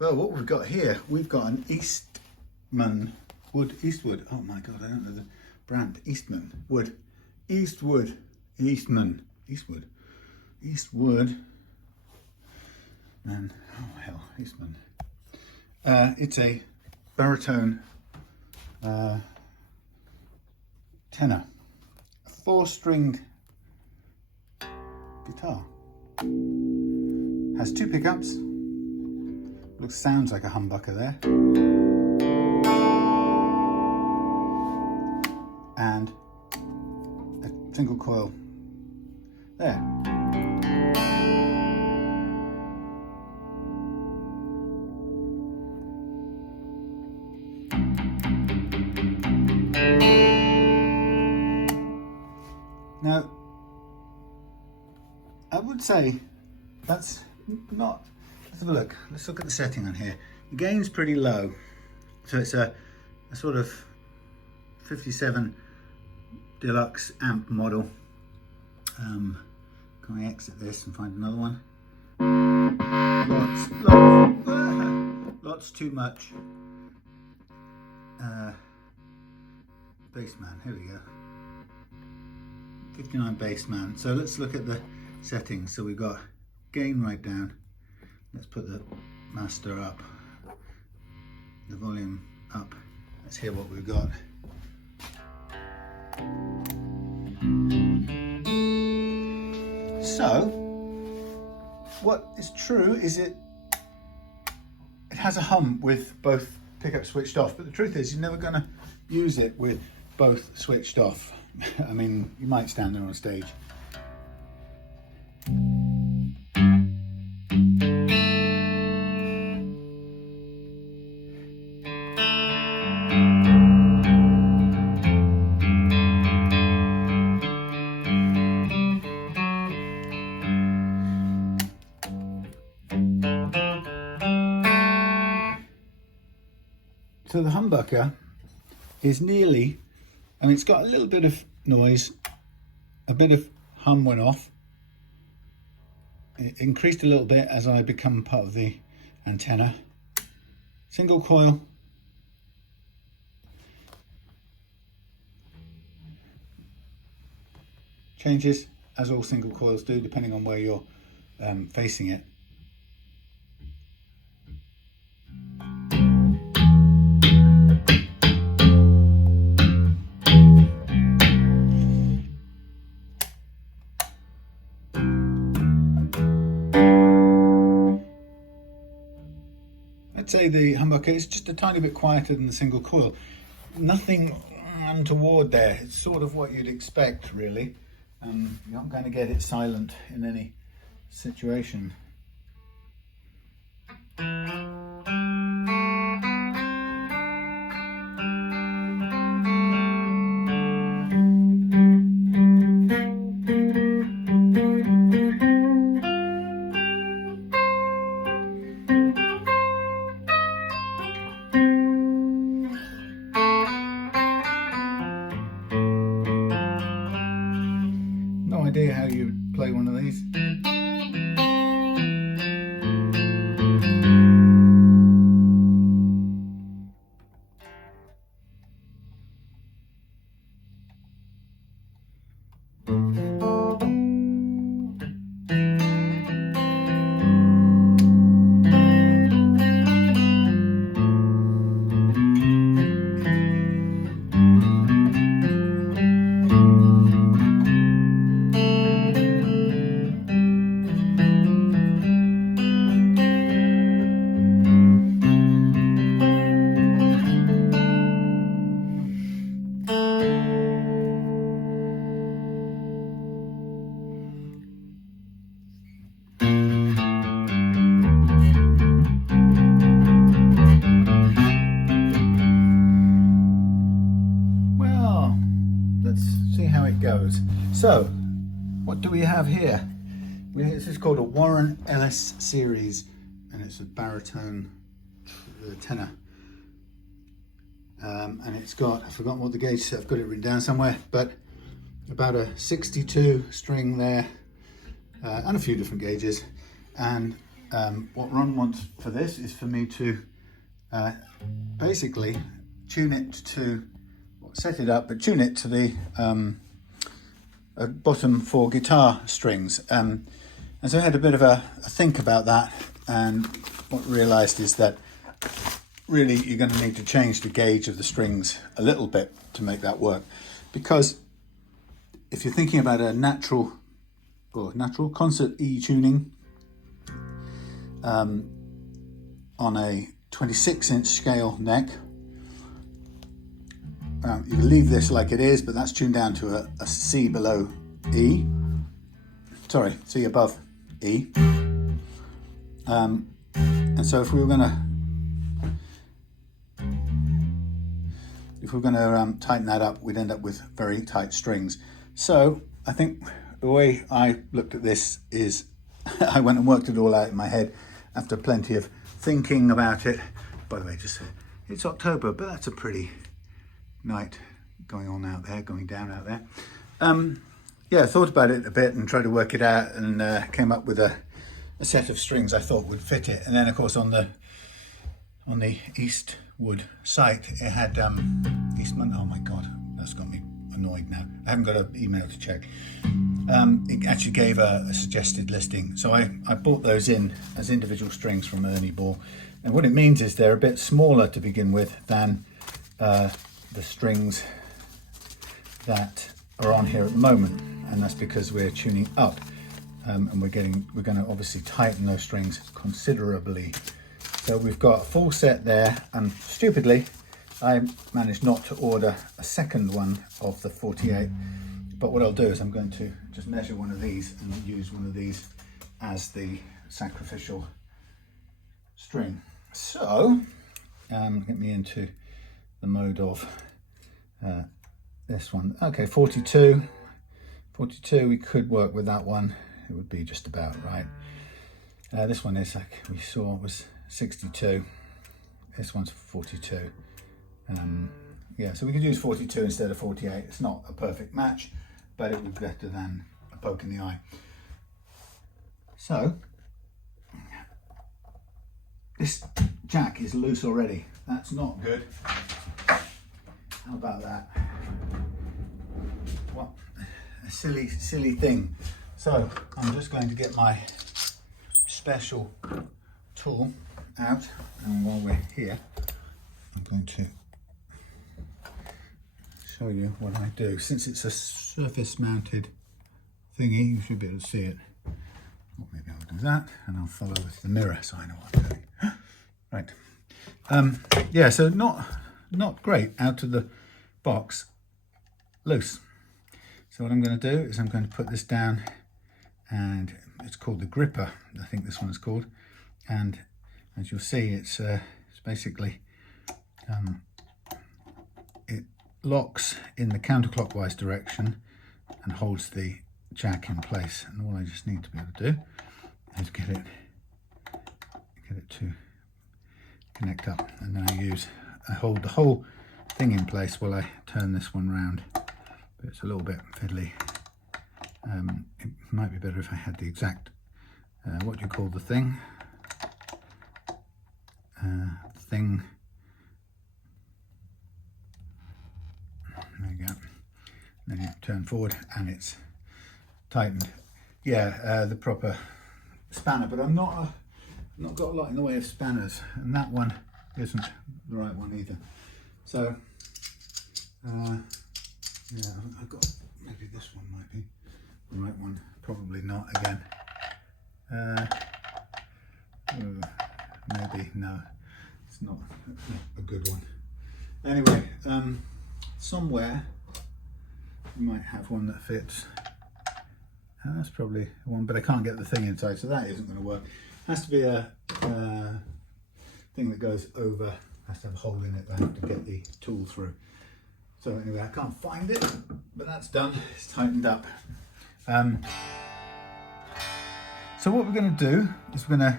Well, what we've got here, we've got an Eastwood. Oh my God, I don't know the brand. Eastwood. Eastwood. And oh hell, Eastman. It's a baritone tenor, a 4-stringed guitar. Has 2 pickups. Sounds like a humbucker there, and a single coil there. Now, I would say that's not. Let's have a look. Let's look at the setting on here. The gain's pretty low, so it's a sort of 57 deluxe amp model. Can I exit this and find another one? Lots too much. Bassman, here we go. 59 bassman. So let's look at the settings. So we've got gain right down. Let's put the master up, the volume up. Let's hear what we've got. So, what is true is it has a hum with both pickups switched off, but the truth is you're never going to use it with both switched off. I mean, you might stand there on stage. So the humbucker is nearly, I mean, it's got a little bit of noise, a bit of hum went off. It increased a little bit as I become part of the antenna. Single coil. Changes as all single coils do, depending on where you're facing it. I'd say the humbucker is just a tiny bit quieter than the single coil. Nothing untoward there. It's sort of what you'd expect, really. You're not going to get it silent in any situation. No idea how you play one of these. Goes. So, what do we have here? This is called a Warren Ellis series, and it's a baritone tenor. And it's got, I've forgotten what the gauge is, I've got it written down somewhere, but about a 62 string there, and a few different gauges, and what Ron wants for this is for me to basically tune it to, set it up, but tune it to the bottom 4 guitar strings. And so I had a bit of a think about that, and what I realised is that really you're going to need to change the gauge of the strings a little bit to make that work, because if you're thinking about a natural concert E tuning on a 26-inch scale neck, you can leave this like it is, but that's tuned down to a C below E. Sorry, C above E. And so if we were going to tighten that up, we'd end up with very tight strings. So I think the way I looked at this is I went and worked it all out in my head after plenty of thinking about it. By the way, just it's October, but that's a pretty night going down out there. Yeah, I thought about it a bit and tried to work it out, and came up with a set of strings I thought would fit it. And then of course on the Eastwood site it had Eastman. Oh my god, that's got me annoyed now. I haven't got an email to check. It actually gave a suggested listing, so I bought those in as individual strings from Ernie Ball. And what it means is they're a bit smaller to begin with than the strings that are on here at the moment, and that's because we're tuning up, and we're going to obviously tighten those strings considerably. So we've got a full set there, and stupidly I managed not to order a second one of the 48, but what I'll do is I'm going to just measure one of these and use one of these as the sacrificial string. So get me into the mode of this one. Okay, 42, we could work with that one. It would be just about right. This one is, like we saw, was 62. This one's 42. Yeah, so we could use 42 instead of 48. It's not a perfect match, but it would be better than a poke in the eye. So this jack is loose already. That's not good. How about that? What a silly thing. So I'm just going to get my special tool out, and while we're here I'm going to show you what I do. Since it's a surface mounted thingy, you should be able to see it. Well, maybe I'll do that, and I'll follow with the mirror so I know what I'm doing. Right. Yeah, so not great out of the box, loose. So what I'm going to do is I'm going to put this down, and it's called the gripper, I think this one is called, and as you'll see it's basically it locks in the counterclockwise direction and holds the jack in place, and all I just need to be able to do is get it to connect up, and then I hold the whole thing in place while I turn this one round, but it's a little bit fiddly. It might be better if I had the exact what do you call the thing? There you go. Then you turn forward and it's tightened. Yeah, the proper spanner, but I've not got a lot in the way of spanners, and that one isn't the right one either. So yeah, I've got, maybe this one might be the right one, probably not again. Maybe, no, it's not a good one. Anyway, somewhere you might have one that fits. That's probably one, but I can't get the thing inside, so that isn't going to work. Has to be a thing that goes over, has to have a hole in it that I have to get the tool through. So anyway, I can't find it, but that's done, it's tightened up. So what we're going to do is we're going to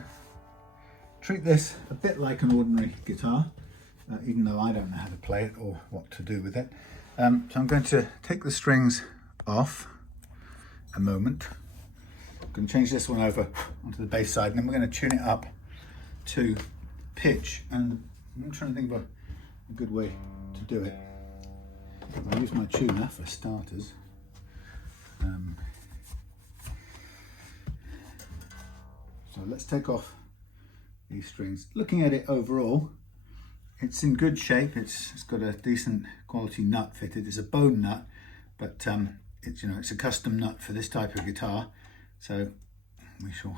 treat this a bit like an ordinary guitar, even though I don't know how to play it or what to do with it. So I'm going to take the strings off a moment, going to change this one over onto the bass side, and then we're going to tune it up to pitch. And I'm trying to think of a good way to do it. I'll use my tuner for starters. So let's take off these strings. Looking at it overall, it's in good shape. It's got a decent quality nut fitted. It's a bone nut, but it's, you know, it's a custom nut for this type of guitar. So we shall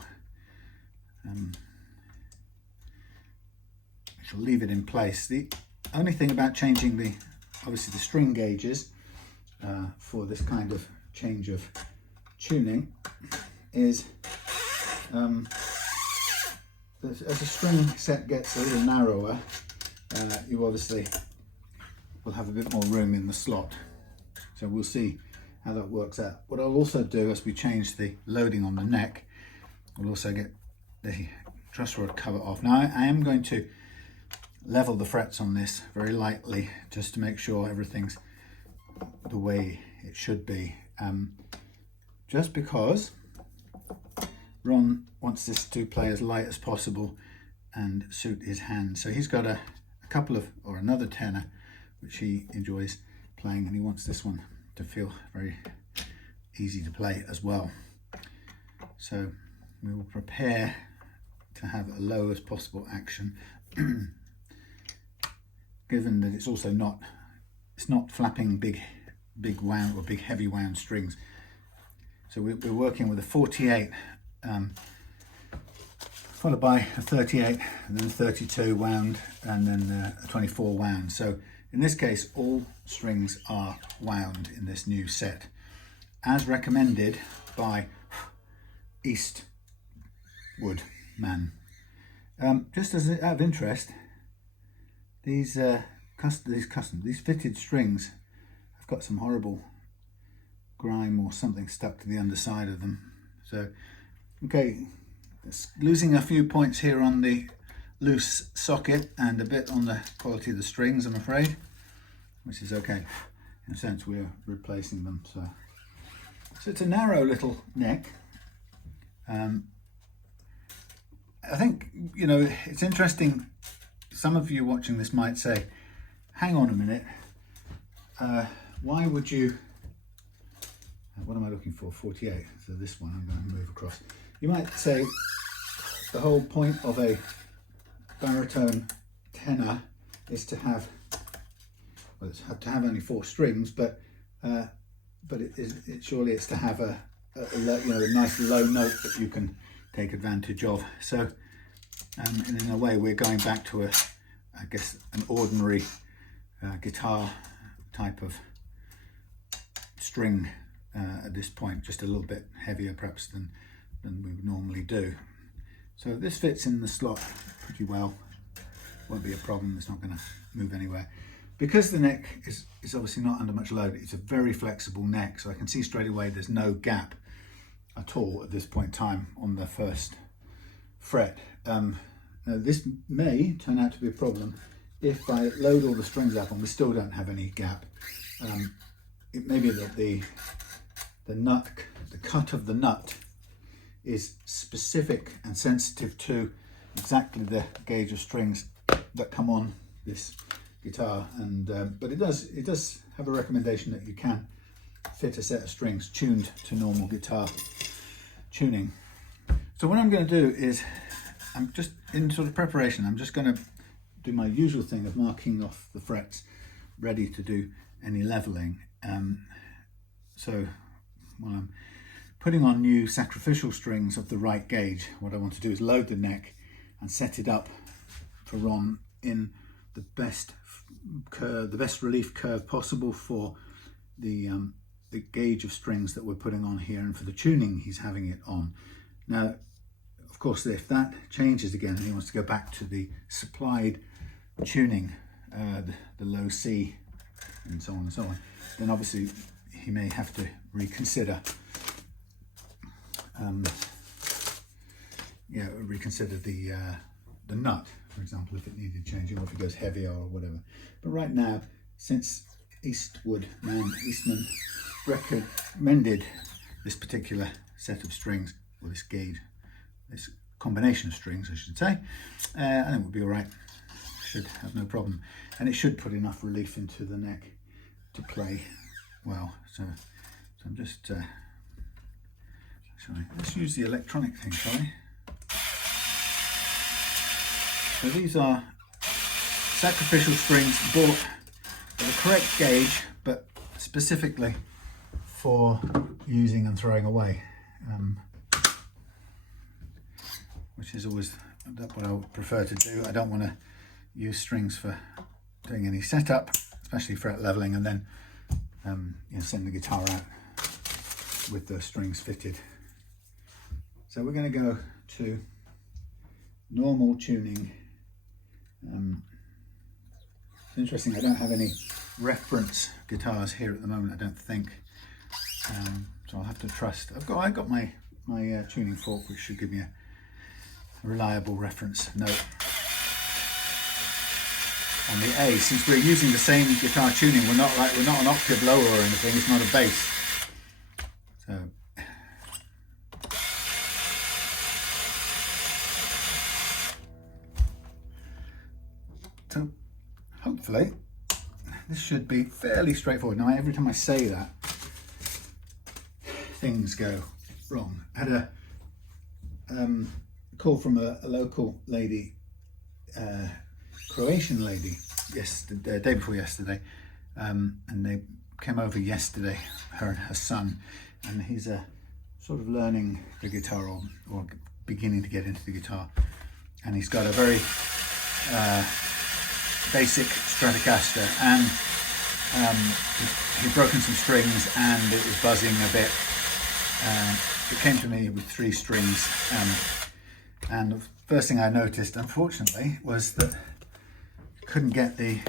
leave it in place. The only thing about changing obviously the string gauges for this kind of change of tuning is as the string set gets a little narrower, you obviously will have a bit more room in the slot. So we'll see how that works out. What I'll also do as we change the loading on the neck, we'll also get the truss rod cover off. Now I am going to level the frets on this very lightly just to make sure everything's the way it should be. Just because Ron wants this to play as light as possible and suit his hand. So he's got a couple of, or another tenor, which he enjoys playing, and he wants this one to feel very easy to play as well. So we will prepare to have a low as possible action, given that it's also not flapping big wound or big heavy wound strings. So we're working with a 48 followed by a 38 and then a 32 wound and then a 24 wound. So in this case all strings are wound in this new set as recommended by Eastwood man. Just as out of interest, these fitted strings have got some horrible grime or something stuck to the underside of them. So okay, losing a few points here on the loose socket and a bit on the quality of the strings, I'm afraid, which is okay. In a sense we're replacing them. So it's a narrow little neck. I think, you know, it's interesting. Some of you watching this might say, hang on a minute, why would you, what am I looking for, 48, so this one I'm going to move across. You might say the whole point of a baritone tenor is to have, well, it's to have only 4 strings, but surely it's to have a nice low note that you can take advantage of. So in a way we're going back to I guess an ordinary guitar type of string at this point, just a little bit heavier perhaps than we would normally do. So this fits in the slot pretty well, won't be a problem, it's not going to move anywhere. Because the neck is obviously not under much load, it's a very flexible neck, so I can see straight away there's no gap at all at this point in time on the first fret. Now this may turn out to be a problem if I load all the strings up and we still don't have any gap. It may be that the cut of the nut is specific and sensitive to exactly the gauge of strings that come on this guitar, and but it does have a recommendation that you can fit a set of strings tuned to normal guitar tuning. So what I'm going to do is, I'm just in sort of preparation, I'm just going to do my usual thing of marking off the frets ready to do any leveling. So while I'm putting on new sacrificial strings of the right gauge, what I want to do is load the neck and set it up for Ron in the best curve, the best relief curve possible for the gauge of strings that we're putting on here and for the tuning he's having it on. Now, of course, if that changes again and he wants to go back to the supplied tuning, the low C and so on, then obviously he may have to reconsider reconsider the nut, for example, if it needed changing or if it goes heavier or whatever. But right now, since Eastwood Eastman recommended this particular set of strings, or this gauge, this combination of strings I should say, I think we'll be all right. Should have no problem, and it should put enough relief into the neck to play well. So I'm just let's use the electronic thing, shall we? So these are sacrificial strings bought at the correct gauge, but specifically for using and throwing away, which is always what I would prefer to do. I don't want to use strings for doing any setup, especially fret leveling, and then send the guitar out with the strings fitted. So we're going to go to normal tuning. It's interesting, I don't have any reference guitars here at the moment, I don't think. So I'll have to trust. I got my tuning fork, which should give me a reliable reference note. On the A, since we're using the same guitar tuning, we're not an octave lower or anything. It's not a bass. So hopefully this should be fairly straightforward. Now, every time I say that, things go wrong. I had a call from a local lady, Croatian lady, the day before yesterday, and they came over yesterday, her and her son, and he's sort of learning the guitar or beginning to get into the guitar, and he's got a very basic Stratocaster, and he'd broken some strings and it was buzzing a bit. It came to me with 3 strings, and the first thing I noticed, unfortunately, was that I couldn't get the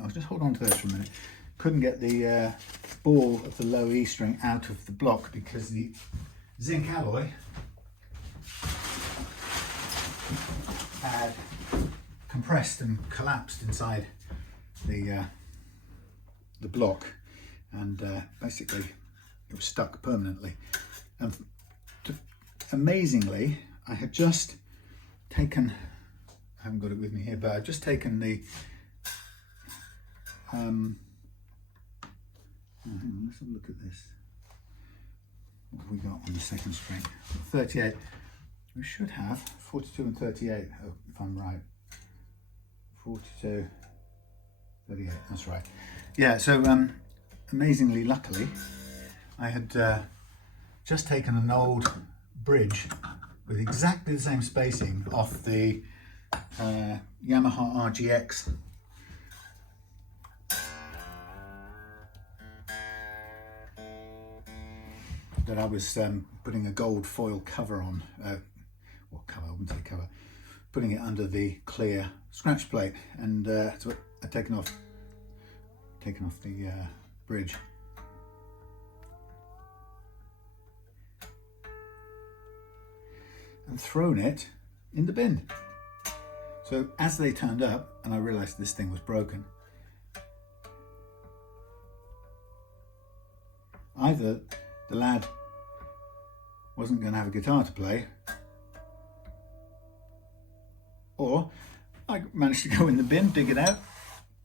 I'll just hold on to those for a minute. Couldn't get the ball of the low E string out of the block because the zinc alloy had compressed and collapsed inside the block, and basically it was stuck permanently. And amazingly, I had just taken, I haven't got it with me here, but I'd just taken the hang on, let's have a look at this. What have we got on the second string? 38. We should have 42 and 38, if I'm right. 42, 38, that's right. Yeah, so amazingly, luckily, I had just taken an old bridge with exactly the same spacing off the Yamaha RGX. That I was putting a gold foil cover on, well, cover, I wouldn't say cover, putting it under the clear scratch plate, and so I'd taken off the bridge. And thrown it in the bin. So as they turned up and I realised this thing was broken, either the lad wasn't going to have a guitar to play, or I managed to go in the bin, dig it out,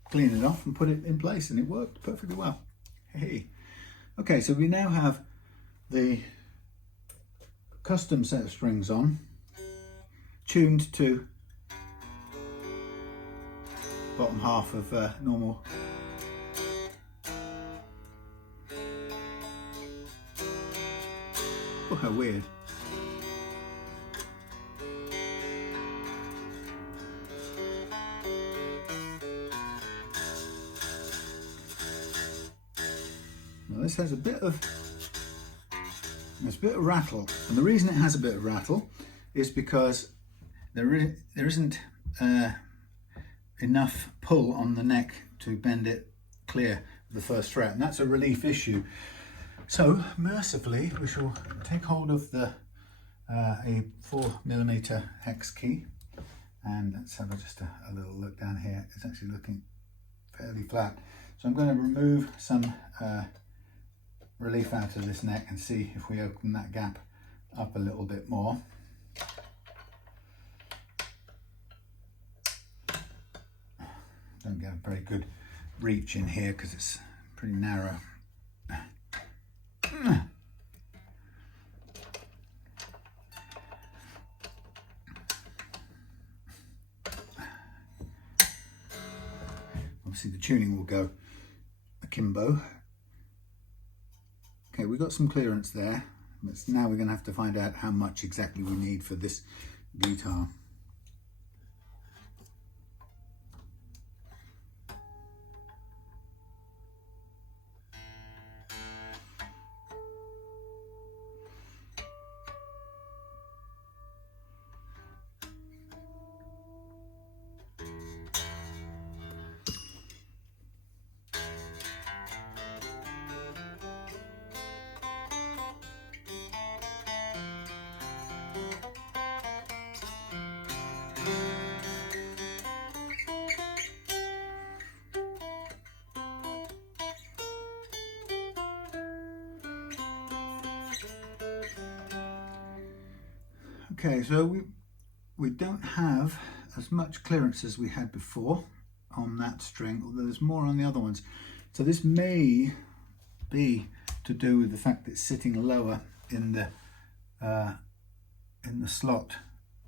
clean it off and put it in place, and it worked perfectly well. Hey. Okay, so we now have the custom set of strings on, tuned to bottom half of normal. Oh, how weird. Now this has a bit of rattle, and the reason it has a bit of rattle is because there isn't enough pull on the neck to bend it clear of the first fret, and that's a relief issue. So mercifully we shall take hold of the a 4mm hex key, and let's have just a little look down here. It's actually looking fairly flat, so I'm going to remove some relief out of this neck and see if we open that gap up a little bit more. Don't get a very good reach in here because it's pretty narrow. Obviously the tuning will go akimbo. Okay, we've got some clearance there, but now we're going to have to find out how much exactly we need for this guitar. Okay, so we don't have as much clearance as we had before on that string, although there's more on the other ones. So this may be to do with the fact that it's sitting lower in the slot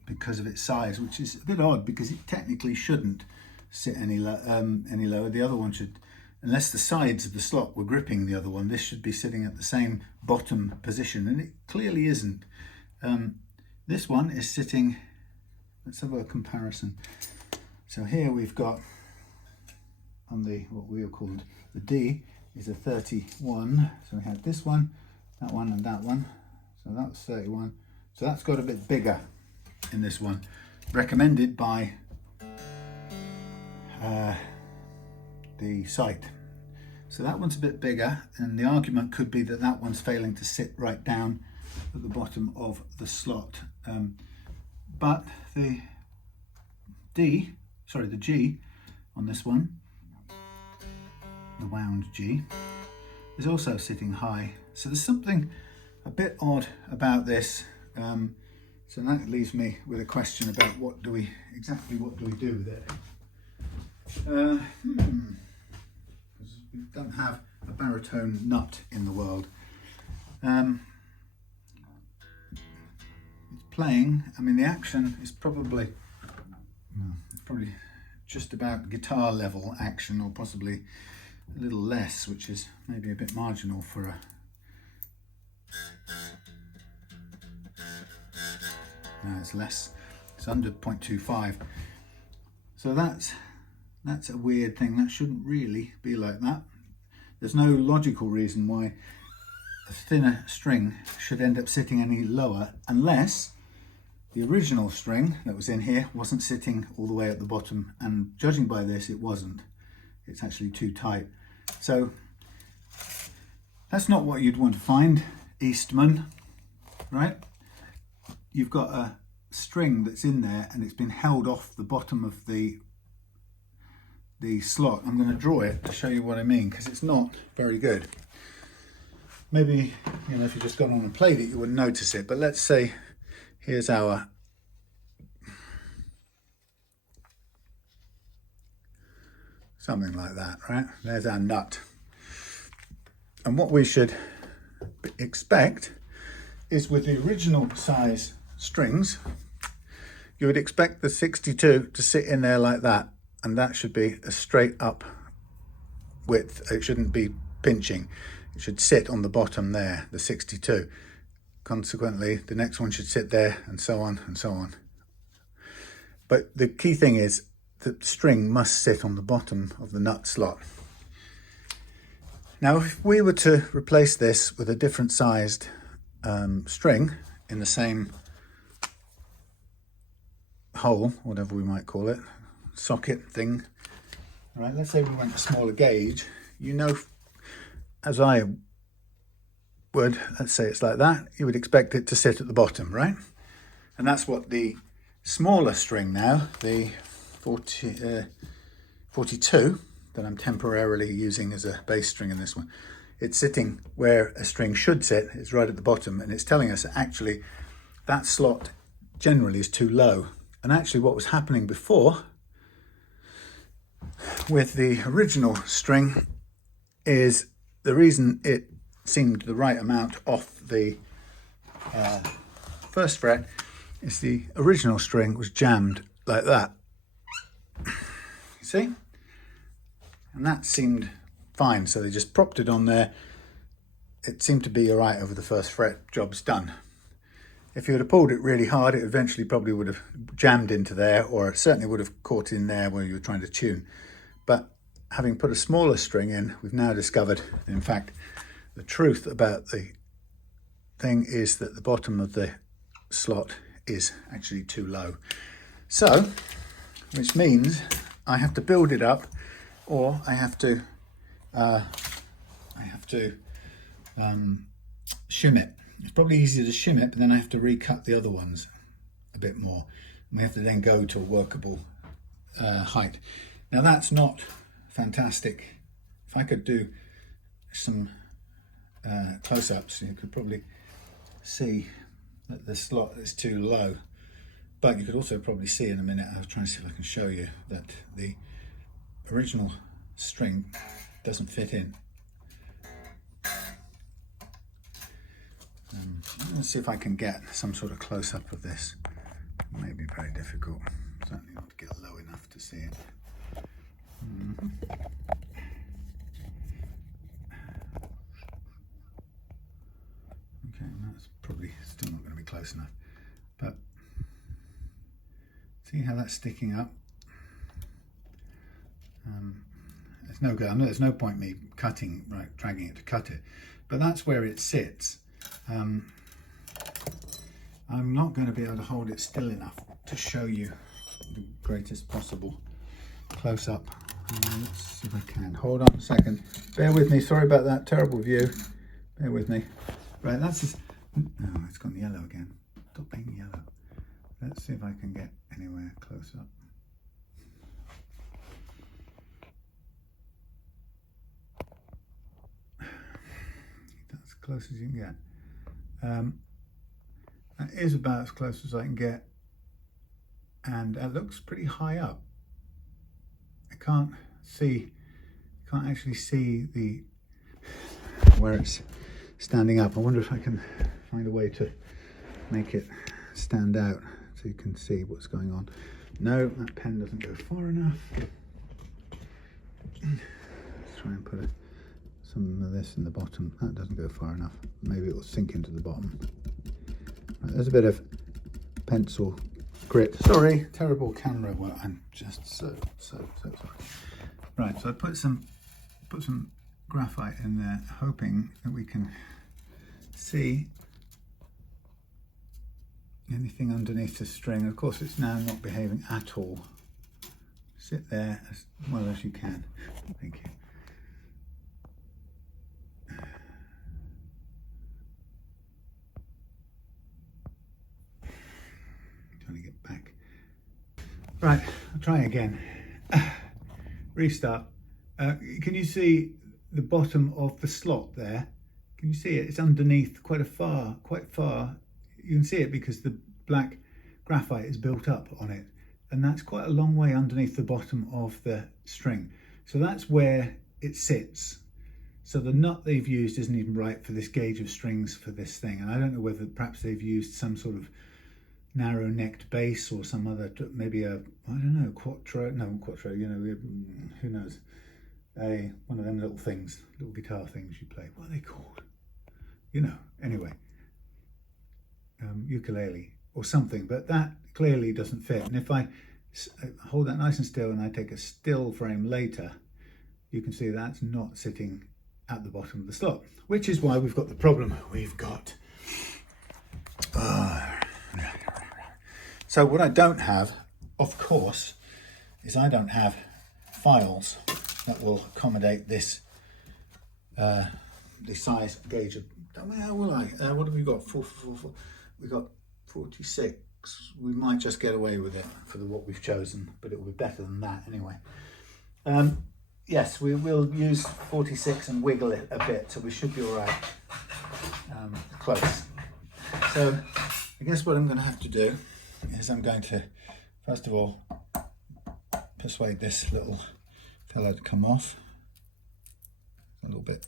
because of its size, which is a bit odd because it technically shouldn't sit any lower. The other one should, unless the sides of the slot were gripping the other one, this should be sitting at the same bottom position, and it clearly isn't. This one is sitting, let's have a comparison. So here we've got on the, what we are called the D, is a 31. So we had this one, and that one. So that's 31. So that's got a bit bigger in this one. Recommended by the site. So that one's a bit bigger, and the argument could be that that one's failing to sit right down at the bottom of the slot. But the G on this one, the wound G, is also sitting high. So there's something a bit odd about this. So that leaves me with a question about what do we do with it? Because we don't have a baritone nut in the world. Playing, I mean, the action is probably just about guitar level action, or possibly a little less, which is maybe a bit marginal for a no, it's less, it's under 0.25. So that's a weird thing. That shouldn't really be like that. There's no logical reason why a thinner string should end up sitting any lower, unless the original string that was in here wasn't sitting all the way at the bottom, and judging by this, it wasn't. It's actually too tight. So that's not what you'd want to find, Eastman, right? You've got a string that's in there and it's been held off the bottom of the slot. I'm going to draw it to show you what I mean, because it's not very good. Maybe, you know, if you just got on and played it, you wouldn't notice it. But let's say here's our something like that, right? There's our nut. And what we should expect is, with the original size strings, you would expect the 62 to sit in there like that, and that should be a straight up width. It shouldn't be pinching. It should sit on the bottom there, the 62. Consequently, the next one should sit there, and so on and so on. But the key thing is that the string must sit on the bottom of the nut slot. Now, if we were to replace this with a different sized string in the same hole, whatever we might call it, socket thing, all right, let's say we went a smaller gauge, you know, as I would, let's say it's like that, you would expect it to sit at the bottom, right? And that's what the smaller string now, the 42 that I'm temporarily using as a bass string in this one, it's sitting where a string should sit. It's right at the bottom, and it's telling us that actually that slot generally is too low. And actually what was happening before with the original string is the reason it seemed the right amount off the first fret is the original string was jammed like that. You see? And that seemed fine, so they just propped it on there. It seemed to be all right over the first fret, job's done. If you would have pulled it really hard, it eventually probably would have jammed into there, or it certainly would have caught in there where you were trying to tune. But having put a smaller string in, we've now discovered, in fact, the truth about the thing is that the bottom of the slot is actually too low. So, which means I have to build it up, or I have to shim it. It's probably easier to shim it, but then I have to recut the other ones a bit more. And we have to then go to a workable height. Now that's not fantastic. If I could do some close-ups, you could probably see that the slot is too low. But you could also probably see in a minute, I was trying to see if I can show you, that the original string doesn't fit in. Let's see if I can get some sort of close-up of this. It may be very difficult. Certainly not to get low enough to see it. Okay, that's probably still not going to be close enough. But see how that's sticking up? There's no good. There's no point me cutting, right, dragging it to cut it. But that's where it sits. I'm not going to be able to hold it still enough to show you the greatest possible close-up. Let's see if I can. Hold on a second. Bear with me. Sorry about that terrible view. Bear with me. Right, that's just... Oh, it's gone yellow again. Stop being yellow. Let's see if I can get anywhere close up. That's as close as you can get. That is about as close as I can get, and it looks pretty high up. I can't actually see the where it's standing up. I wonder if I can find a way to make it stand out so you can see what's going on. No, that pen doesn't go far enough. Let's try and put some of this in the bottom. That doesn't go far enough. Maybe it will sink into the bottom. Right, there's a bit of pencil grit. Sorry, terrible camera work. I'm just so sorry. Right, so I put some graphite in there, hoping that we can see anything underneath the string. Of course, it's now not behaving at all. Sit there as well as you can. Thank you. Trying to get back. Right, I'll try again. Restart. Can you see the bottom of the slot there? Can you see it? It's underneath quite far. You can see it because the black graphite is built up on it, and that's quite a long way underneath the bottom of the string. So that's where it sits. So the nut they've used isn't even right for this gauge of strings for this thing, and I don't know whether perhaps they've used some sort of narrow necked bass or some other, maybe a, I don't know, quattro, you know, who knows, one of them little things, little guitar things you play. What are they called? You know, anyway, ukulele or something, but that clearly doesn't fit. And if I hold that nice and still and I take a still frame later, you can see that's not sitting at the bottom of the slot, which is why we've got the problem we've got. So what I don't have, of course, is I don't have files that will accommodate this the size gauge of, how will I? What have we got? We got 46. We might just get away with it for what we've chosen, but it will be better than that anyway. yes, we will use 46 and wiggle it a bit, so we should be all right. Close. So I guess what I'm going to have to do is I'm going to, first of all, persuade this little fellow to come off. A little bit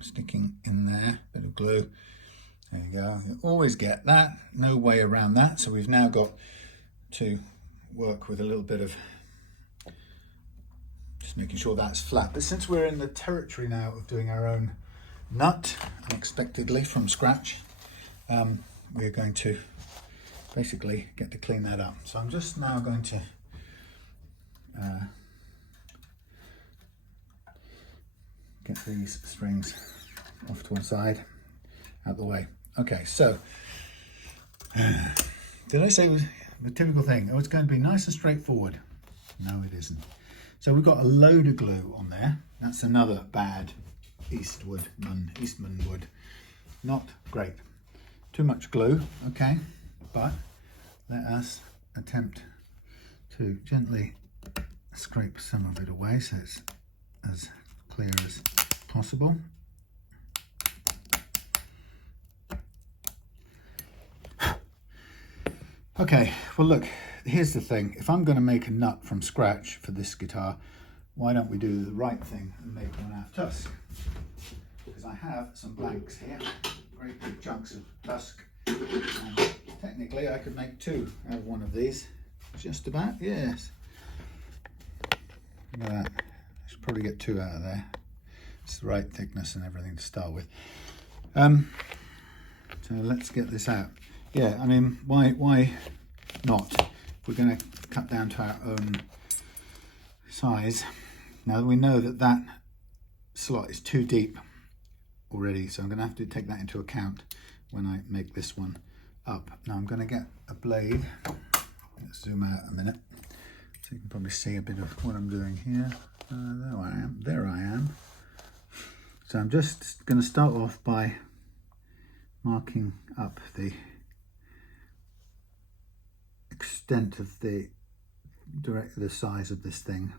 sticking in there, bit of glue. There you go. You always get that, no way around that. So we've now got to work with a little bit of just making sure that's flat. But since we're in the territory now of doing our own nut unexpectedly from scratch, we're going to basically get to clean that up. So I'm just now going to get these strings off to one side, out the way. Okay, so did I say it was the typical thing? Oh, it's going to be nice and straightforward. No, it isn't. So we've got a load of glue on there. That's another bad Eastwood Eastman wood. Not great. Too much glue, okay, but let us attempt to gently scrape some of it away so it's as clear as possible. Okay, well look, here's the thing. If I'm going to make a nut from scratch for this guitar, why don't we do the right thing and make one out of tusk? Because I have some blanks here, great big chunks of tusk, and technically I could make two out of one of these. Just about, yes. Look at that. I should probably get two out of there. It's the right thickness and everything to start with. So let's get this out. Yeah, I mean, why not? If we're going to cut down to our own size. Now we know that that slot is too deep already, so I'm going to have to take that into account when I make this one up. Now I'm going to get a blade. Let's zoom out a minute so you can probably see a bit of what I'm doing here. There I am. So I'm just going to start off by marking up the extent of the size of this thing.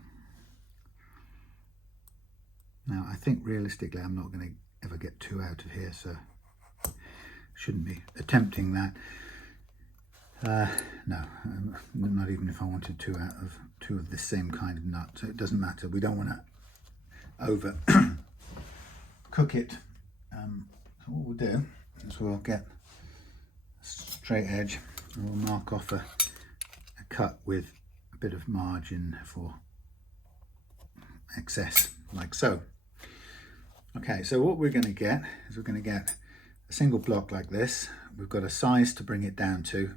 Now I think realistically I'm not going to ever get two out of here, so shouldn't be attempting that. No, not even if I wanted two out of two of this same kind of nut, so it doesn't matter. We don't want to over cook it. So what we'll do is we'll get a straight edge and we'll mark off a cut with a bit of margin for excess, like so. Okay, so what we're going to get is we're going to get a single block like this. We've got a size to bring it down to.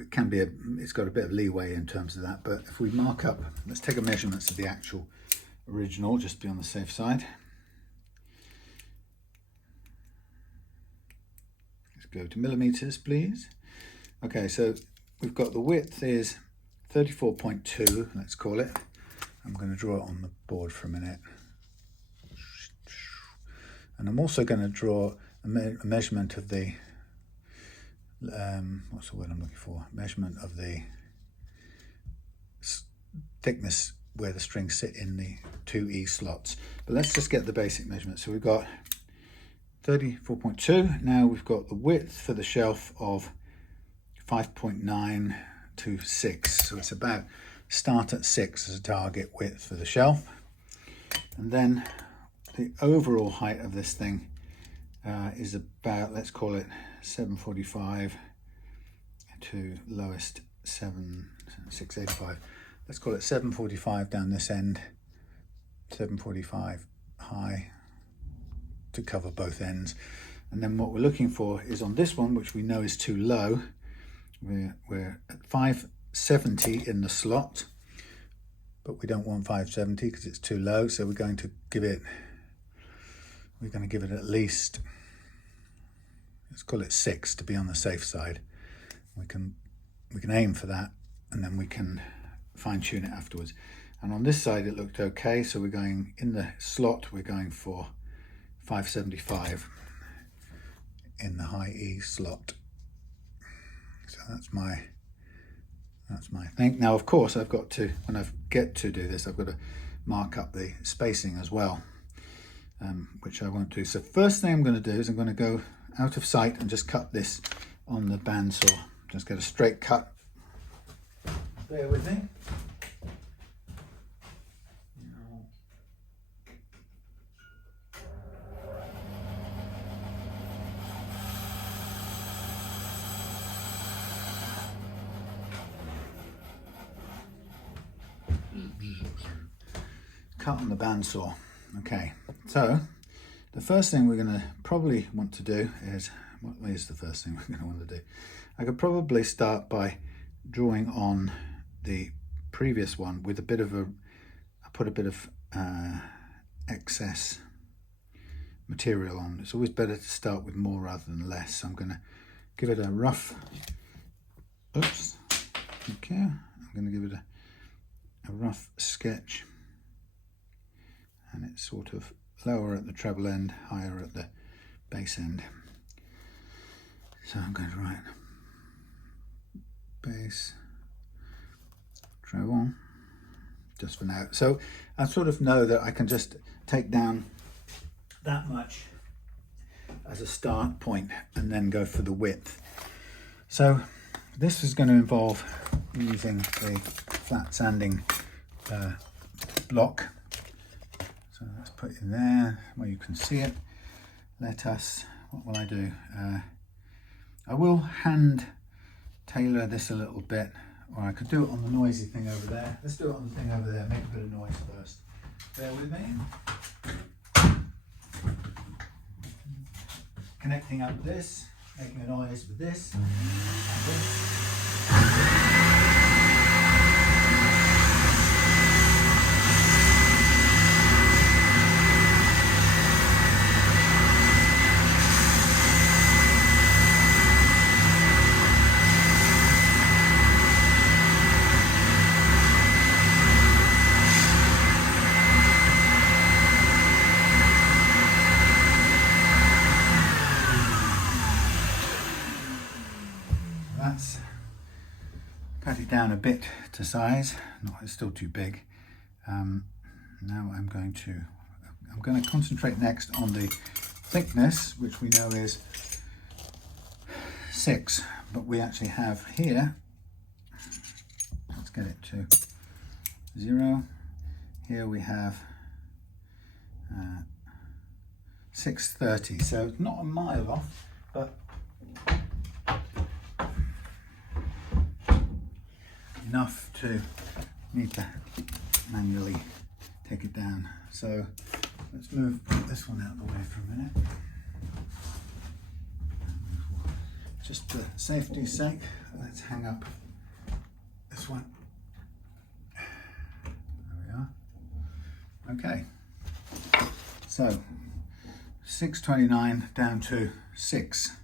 It can be it's got a bit of leeway in terms of that, but if we mark up, let's take a measurements of the actual original, just to be on the safe side. Let's go to millimeters, please. Okay, so we've got the width is 34.2, let's call it. I'm going to draw it on the board for a minute. And I'm also going to draw a measurement of the, what's the word I'm looking for? Measurement of the thickness where the strings sit in the 2E slots. But let's just get the basic measurement. So we've got 34.2. Now we've got the width for the shelf of 5.9 to 6. So it's about start at 6 as a target width for the shelf. And then the overall height of this thing is about, let's call it 745 to lowest 685. Let's call it 745 down this end, 745 high to cover both ends. And then what we're looking for is on this one, which we know is too low, we're at 570 in the slot, but we don't want 570 because it's too low, so we're going to give it at least, let's call it 6 to be on the safe side. We can aim for that, and then we can fine tune it afterwards. And on this side it looked okay, so we're going in the slot, we're going for 575 in the high E slot. So that's my thing. Now of course I've got to, when I get to do this, I've got to mark up the spacing as well, which I won't do. So first thing I'm going to do is I'm going to go out of sight and just cut this on the bandsaw. Just get a straight cut. Bear with me. Cut on the bandsaw. Okay, so the first thing we're going to probably want to do is, what is the first thing we're going to want to do? I could probably start by drawing on the previous one with a bit of I put a bit of excess material on. It's always better to start with more rather than less. So I'm going to give it a rough, oops, okay, I'm going to give it a rough sketch. And it's sort of lower at the treble end, higher at the bass end. So I'm going to write bass, treble, just for now. So I sort of know that I can just take down that much as a start point and then go for the width. So this is going to involve using the flat sanding block. So let's put it in there where you can see it. What will I do? I will hand tailor this a little bit, or I could do it on the noisy thing over there. Let's do it on the thing over there, make a bit of noise first. Bear with me. Connecting up this, making a noise with this, and this. Cut it down a bit to size. No, it's still too big. Now I'm going to concentrate next on the thickness, which we know is 6, but we actually have here, let's get it to 0. Here we have 630, so it's not a mile off, but enough to need to manually take it down. So let's move this one out of the way for a minute. Just for safety's sake, let's hang up this one. There we are. Okay, so 629 down to 6.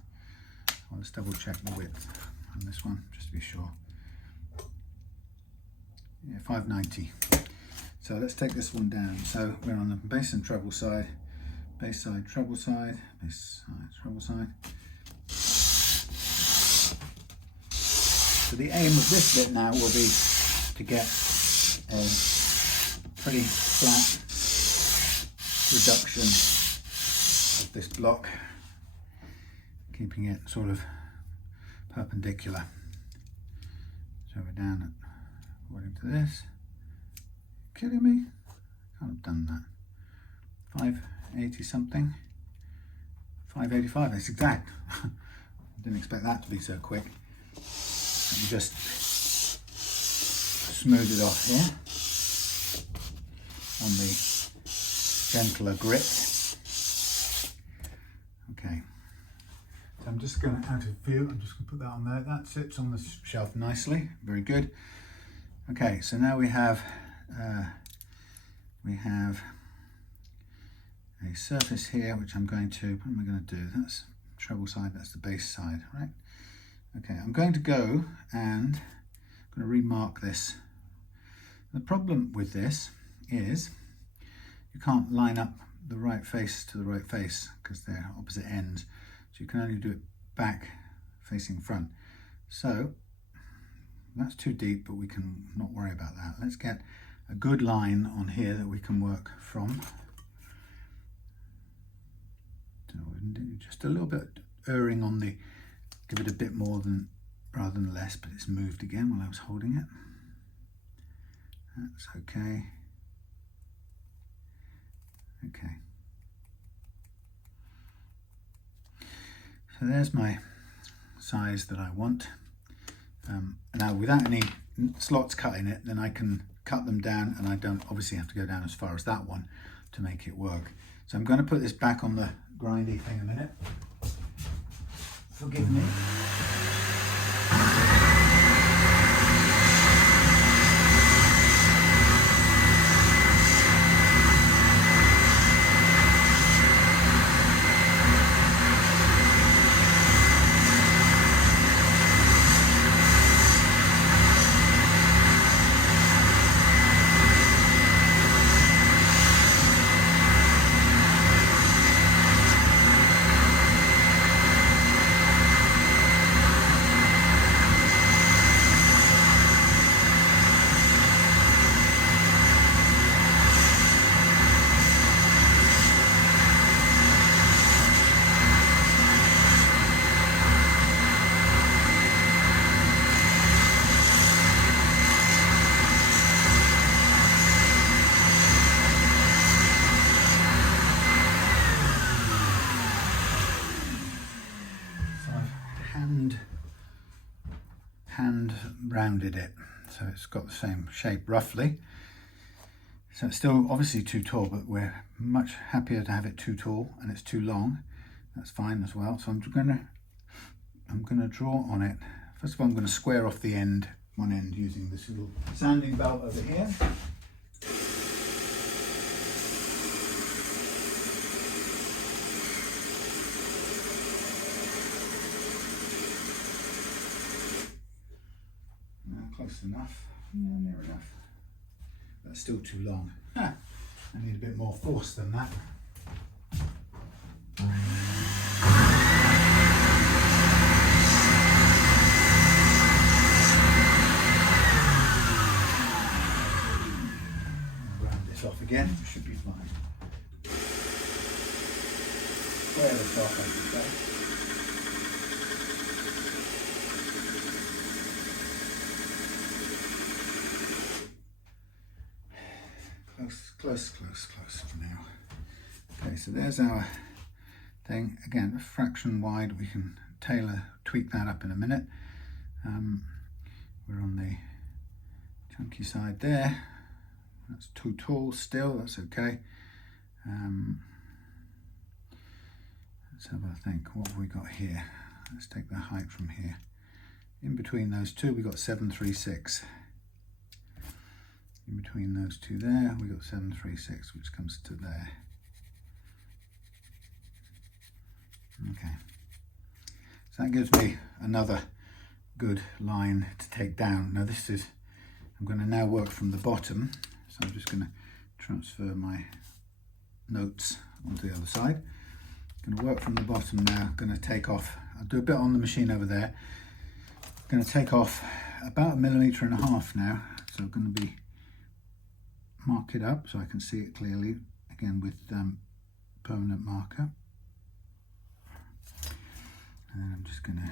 Well, let's double check the width on this one just to be sure. Yeah, 590. So let's take this one down. So we're on the bass and treble side, bass side, treble side, bass side, treble side. So the aim of this bit now will be to get a pretty flat reduction of this block, keeping it sort of perpendicular. So we're down at, according to this, kidding me? Can't have done that. 580 something, 585, that's exact. Didn't expect that to be so quick. Let me just smooth it off here on the gentler grip. Okay, so I'm just going to, out of view, I'm just going to put that on there. That sits on the shelf nicely, very good. Okay, so now we have a surface here, which I'm going to, what am I going to do? That's treble side, that's the bass side, right? Okay, I'm going to go and I'm going to remark this. The problem with this is you can't line up the right face to the right face because they're opposite ends. So you can only do it back facing front. So that's too deep, but we can not worry about that. Let's get a good line on here that we can work from. So just a little bit erring on the, give it a bit more than rather than less, but it's moved again while I was holding it. That's okay. Okay. So there's my size that I want. Now without any slots cut in it, then I can cut them down, and I don't obviously have to go down as far as that one to make it work. So I'm going to put this back on the grindy thing a minute. Forgive me. hand rounded it so it's got the same shape roughly. So it's still obviously too tall, but we're much happier to have it too tall, and it's too long. That's fine as well. So I'm gonna draw on it. First of all, I'm going to square off the end, one end, using this little sanding belt over here. Close enough, yeah, near enough. That's still too long. I need a bit more force than that. Round this off again, it should be fine. Square this off, I should say. Close for now. Okay, so there's our thing. Again, a fraction wide. We can tweak that up in a minute. We're on the chunky side there. That's too tall still, that's okay. Let's have a think. What have we got here? Let's take the height from here. In between those two, we got 736. In between those two there, we got 736, which comes to there. Okay. So that gives me another good line to take down. Now I'm going to now work from the bottom. So I'm just going to transfer my notes onto the other side. I'm going to work from the bottom now. I'm going to take off, I'll do a bit on the machine over there. I'm going to take off about 1.5 millimeters now. So I'm going to be mark it up so I can see it clearly, again with permanent marker. And then I'm just going to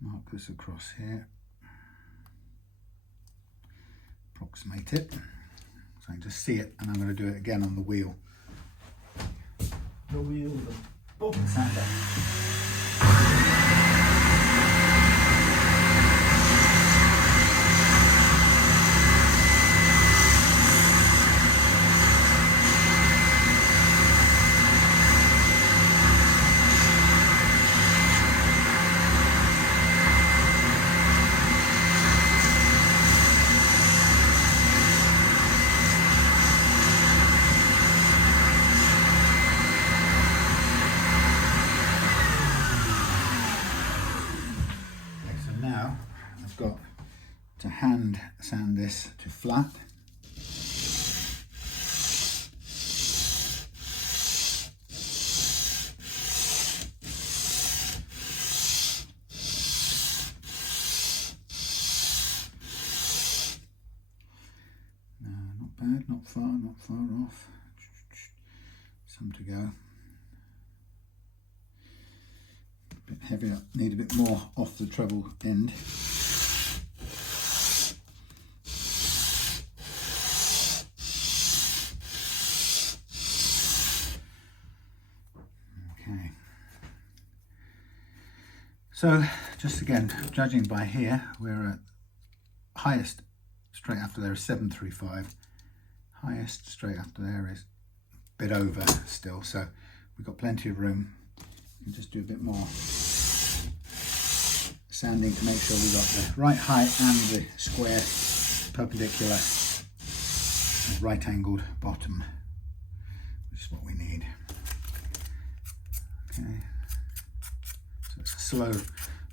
mark this across here, approximate it so I can just see it, and I'm going to do it again on the wheel. The bottom sander. To hand sand this to flat. not far off. Some to go. A bit heavier, need a bit more off the treble end. Okay. So just again, judging by here, we're at highest straight after there is 735. Highest straight after there is a bit over still, so we've got plenty of room. You can just do a bit more sanding to make sure we've got the right height and the square perpendicular right angled bottom, which is what we need. Okay, so it's a slow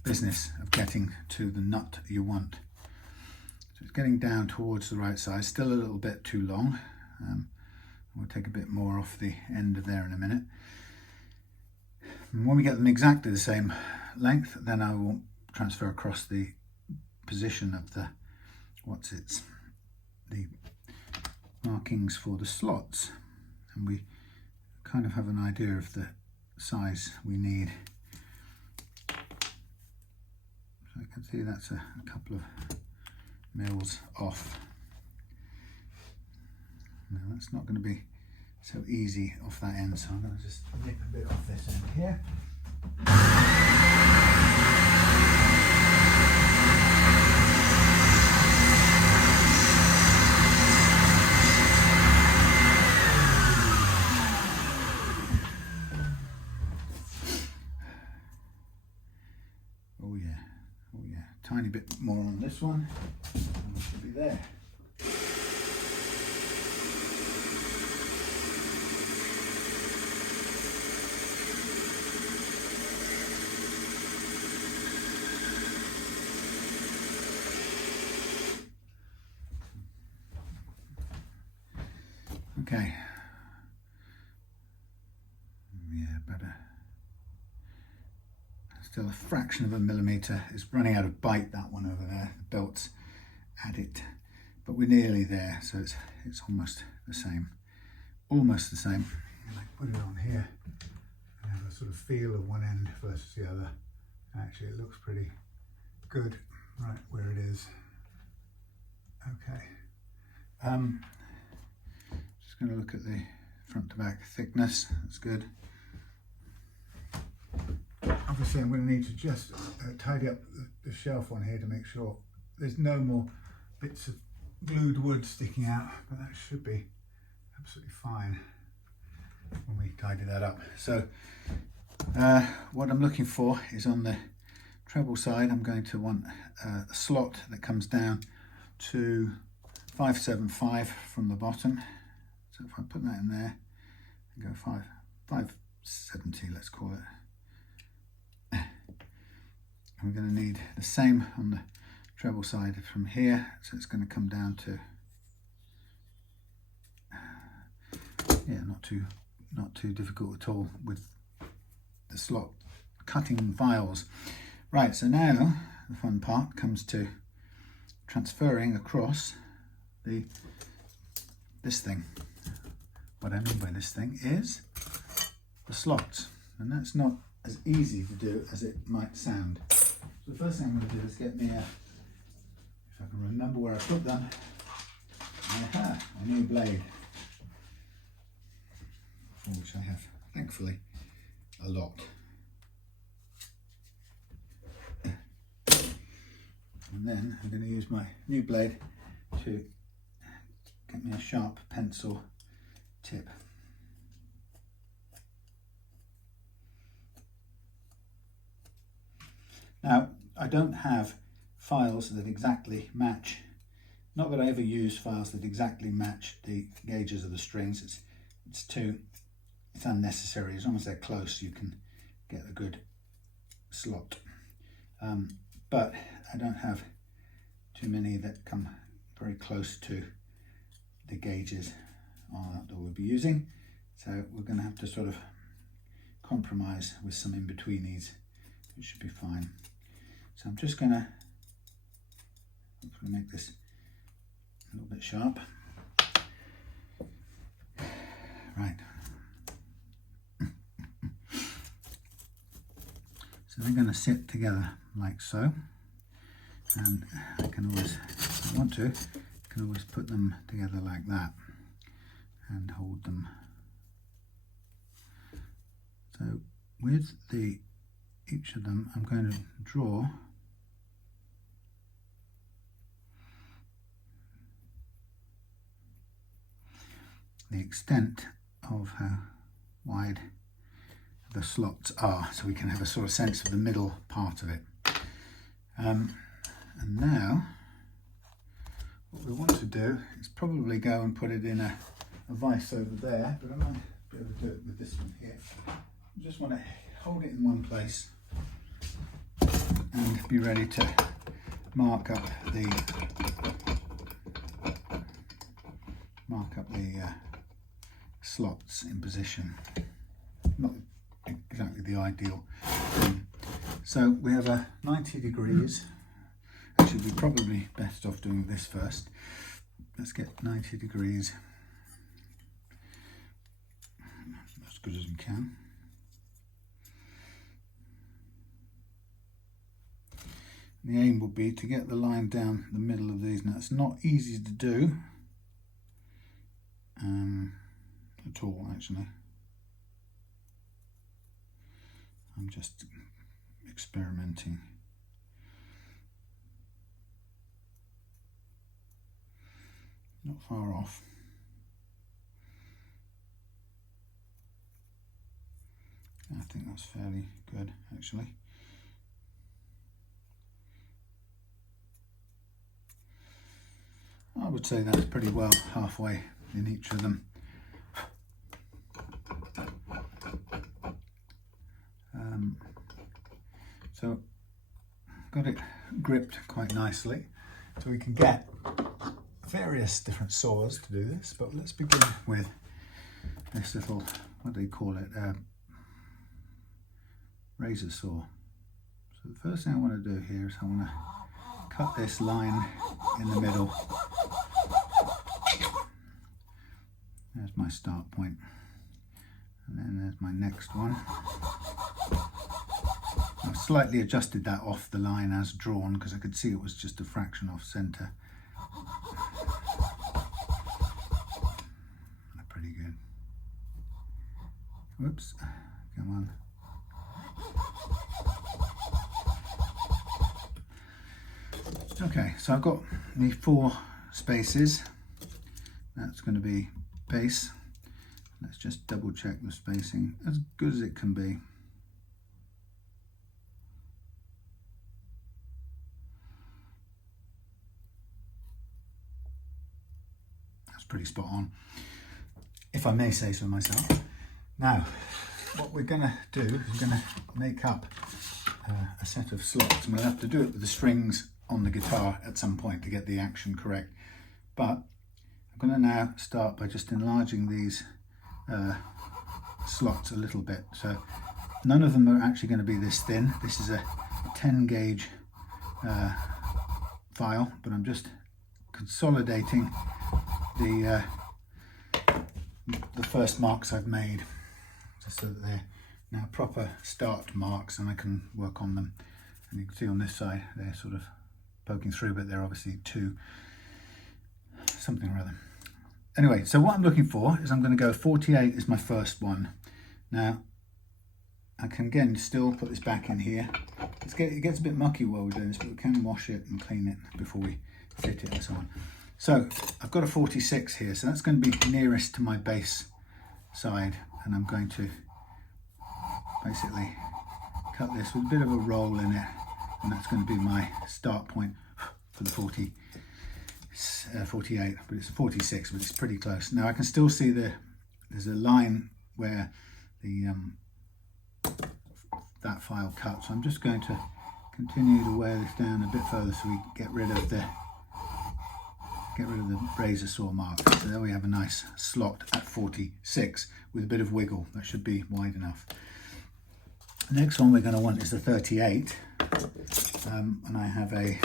business of getting to the nut you want. So it's getting down towards the right size, still a little bit too long. We'll take a bit more off the end of there in a minute. And when we get them exactly the same length, then I will transfer across the position of the the markings for the slots, and we kind of have an idea of the size we need. So I can see that's a couple of mils off. Now that's not going to be so easy off that end, so I'm going to just nip a bit off this end here. Oh yeah, tiny bit more on this one, and we should be there. Okay, yeah, better. Still a fraction of a millimetre. It's running out of bite, that one over there. The belt's at it, but we're nearly there, so it's almost the same. Almost the same. And I put it on here and have a sort of feel of one end versus the other. Actually, it looks pretty good right where it is. Okay. Just going to look at the front to back thickness. That's good. Obviously, I'm going to need to just tidy up the shelf on here to make sure there's no more bits of glued wood sticking out, but that should be absolutely fine when we tidy that up. So what I'm looking for is on the treble side, I'm going to want a slot that comes down to 575 from the bottom. So if I put that in there and go 570, let's call it. We're going to need the same on the treble side from here, so it's going to come down to yeah, not too difficult at all with the slot cutting files. Right, so now the fun part comes to transferring across this thing. What I mean by this thing is the slots, and that's not as easy to do as it might sound. So the first thing I'm going to do is get me if I can remember where I put them, a new blade, for which I have, thankfully, a lot. And then I'm going to use my new blade to get me a sharp pencil tip. Now, I don't have files that exactly match, not that I ever use files that exactly match the gauges of the strings. It's unnecessary. As long as they're close, you can get a good slot. But I don't have too many that come very close to the gauges that we'll be using. So we're going to have to sort of compromise with some in-betweenies, which should be fine. So I'm just going to hopefully make this a little bit sharp. Right. So they're going to sit together like so, and I can always, if I want to, I can always put them together like that and hold them. So with each of them, I'm going to draw the extent of how wide the slots are, so we can have a sort of sense of the middle part of it. And now what we want to do is probably go and put it in a vise over there, but I might be able to do it with this one here. I just want to hold it in one place and be ready to mark up the slots in position. Not exactly the ideal. So we have a 90 degrees. Actually, we're probably best off doing this first. Let's get 90 degrees as good as we can. The aim will be to get the line down the middle of these. Now, it's not easy to do at all, actually. I'm just experimenting. Not far off. I think that's fairly good, actually. I would say that's pretty well halfway in each of them. So got it gripped quite nicely, so we can get various different saws to do this, but let's begin with this little, what do they call it, razor saw. So the first thing I want to do here is I want to cut this line in the middle. There's my start point, and then there's my next one. I've slightly adjusted that off the line as drawn because I could see it was just a fraction off center. Pretty good. Whoops, come on. Okay, so I've got the 4 spaces. That's going to be base. Let's just double check the spacing as good as it can be. That's pretty spot on, if I may say so myself. Now, what we're going to do is we're going to make up a set of slots, and we'll have to do it with the strings on the guitar at some point to get the action correct. But I'm going to now start by just enlarging these slots a little bit. So none of them are actually going to be this thin. This is a 10 gauge file, but I'm just consolidating the first marks I've made, just so that they're now proper start marks and I can work on them. And you can see on this side they're sort of poking through, but they're obviously 2 something or other. Anyway, so what I'm looking for is I'm going to go 48 is my first one. Now I can again still put this back in here. It gets a bit mucky while we're doing this, but we can wash it and clean it before we fit it and so on. So I've got a 46 here, so that's going to be nearest to my bass side, and I'm going to basically cut this with a bit of a roll in it, and that's going to be my start point for the 48, but it's 46, but it's pretty close. Now I can still see there's a line where the that file cuts, so I'm just going to continue to wear this down a bit further so we get rid of the razor saw mark. So there we have a nice slot at 46 with a bit of wiggle. That should be wide enough. The next one we're going to want is the 38, and I have a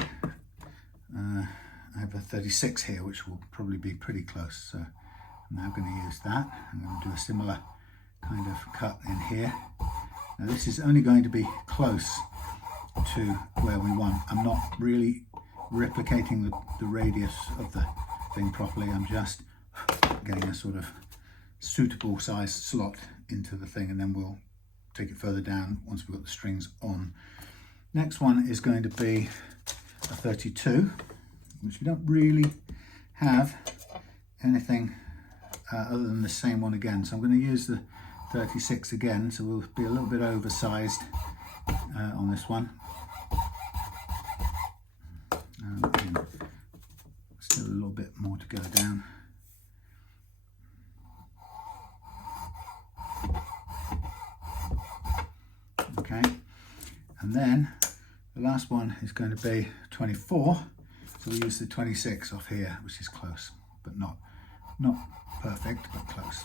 36 here, which will probably be pretty close. So I'm now going to use that. I'm going to do a similar kind of cut in here. Now this is only going to be close to where we want. I'm not really replicating the radius of the thing properly. I'm just getting a sort of suitable size slot into the thing, and then we'll take it further down once we've got the strings on. Next one is going to be a 32, which we don't really have anything other than the same one again. So I'm going to use the 36 again, so we'll be a little bit oversized on this one. Still a little bit more to go down. Okay, and then the last one is going to be 24, so we use the 26 off here, which is close, but not perfect, but close.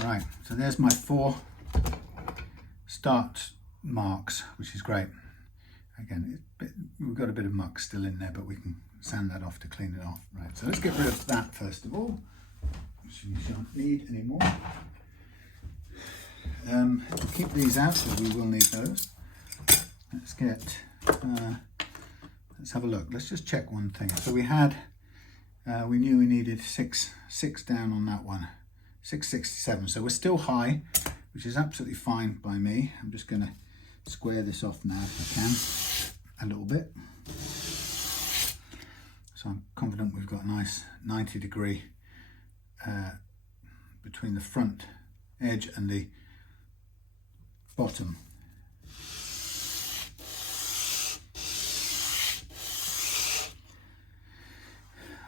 All right, so there's my 4 start marks, which is great. Again, we've got a bit of muck still in there, but we can sand that off to clean it off. Right, so let's get rid of that first of all, which we shan't need anymore. We'll keep these out because we will need those. Let's get, let's have a look. Let's just check one thing. So we had, we knew we needed six down on that one, 667. So we're still high, which is absolutely fine by me. I'm just going to square this off now if I can, a little bit. So I'm confident we've got a nice 90-degree between the front edge and the bottom.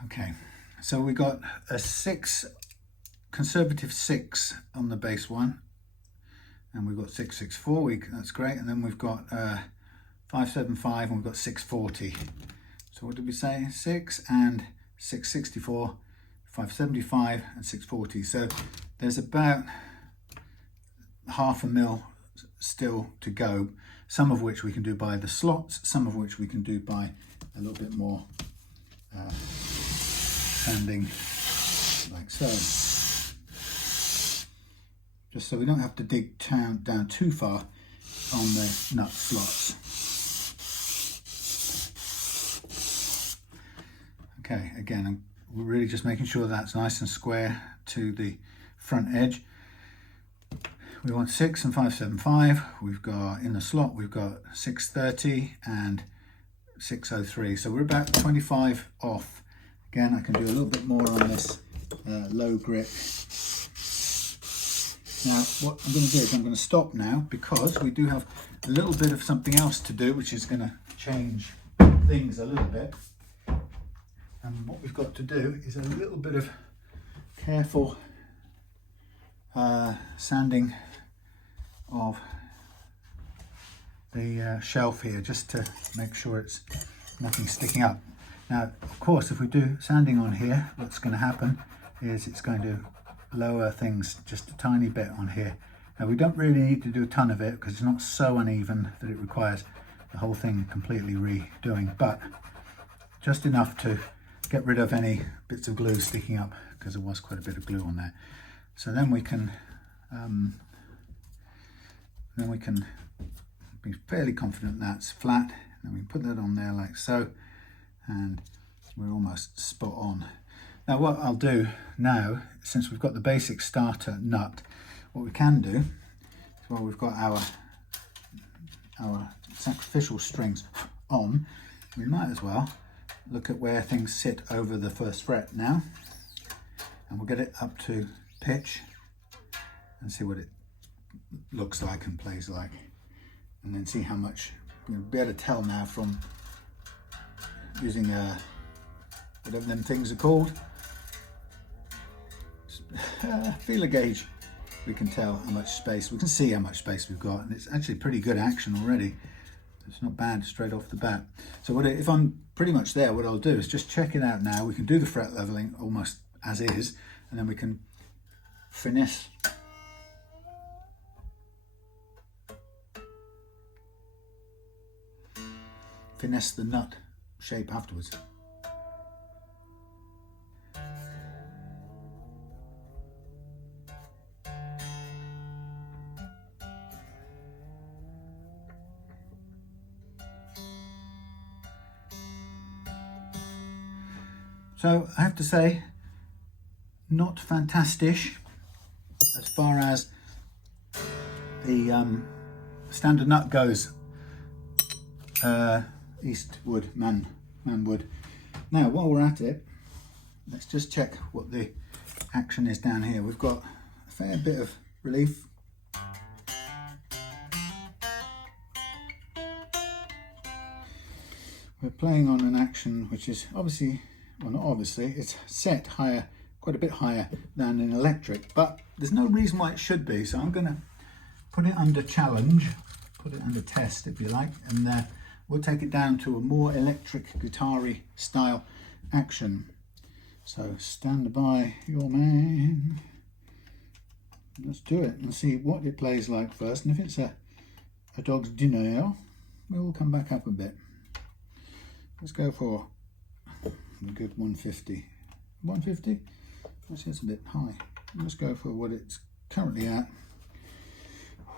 Okay, so we got a 6, conservative 6 on the bass one, and we've got 664, that's great, and then we've got 575 and we've got 640. So what did we say? 6 and 664, 575 and 640. So there's about half a mil still to go, some of which we can do by the slots, some of which we can do by a little bit more sanding, like so. Just so we don't have to dig down too far on the nut slots. Okay, again, I'm really just making sure that's nice and square to the front edge. We want 6 and 575. We've got in the slot, we've got 630 and 603. So we're about 25 off. Again, I can do a little bit more on this low grip. Now, what I'm going to do is I'm going to stop now because we do have a little bit of something else to do, which is going to change things a little bit. And what we've got to do is a little bit of careful sanding of the shelf here, just to make sure it's nothing sticking up. Now, of course, if we do sanding on here, what's going to happen is it's going to lower things just a tiny bit on here. Now, we don't really need to do a ton of it because it's not so uneven that it requires the whole thing completely redoing, but just enough to get rid of any bits of glue sticking up, because there was quite a bit of glue on there. So then we can be fairly confident that's flat, and we put that on there like so, and we're almost spot on. Now what I'll do now, since we've got the basic starter nut, what we can do is, while we've got our sacrificial strings on, we might as well look at where things sit over the first fret now, and we'll get it up to pitch and see what it looks like and plays like, and then see how much. You'll be able to tell now from using whatever them things are called, feeler gauge. We can tell how much space, we can see how much space we've got, and it's actually pretty good action already. It's not bad straight off the bat. So if I'm pretty much there, what I'll do is just check it out now. We can do the fret leveling almost as is, and then we can finesse the nut shape afterwards. So I have to say, not fantastic as far as the standard nut goes. Eastwood, Manwood. Now, while we're at it, let's just check what the action is down here. We've got a fair bit of relief. We're playing on an action which is obviously, well, not obviously, it's set higher, quite a bit higher than an electric, but there's no reason why it should be. So I'm going to put it under challenge, put it under test if you like, and we'll take it down to a more electric guitar-y style action. So stand by your man. Let's do it and see what it plays like first. And if it's a dog's dinner, we'll come back up a bit. Let's go for a good 150. 150? Actually, it's a bit high. Let's go for what it's currently at.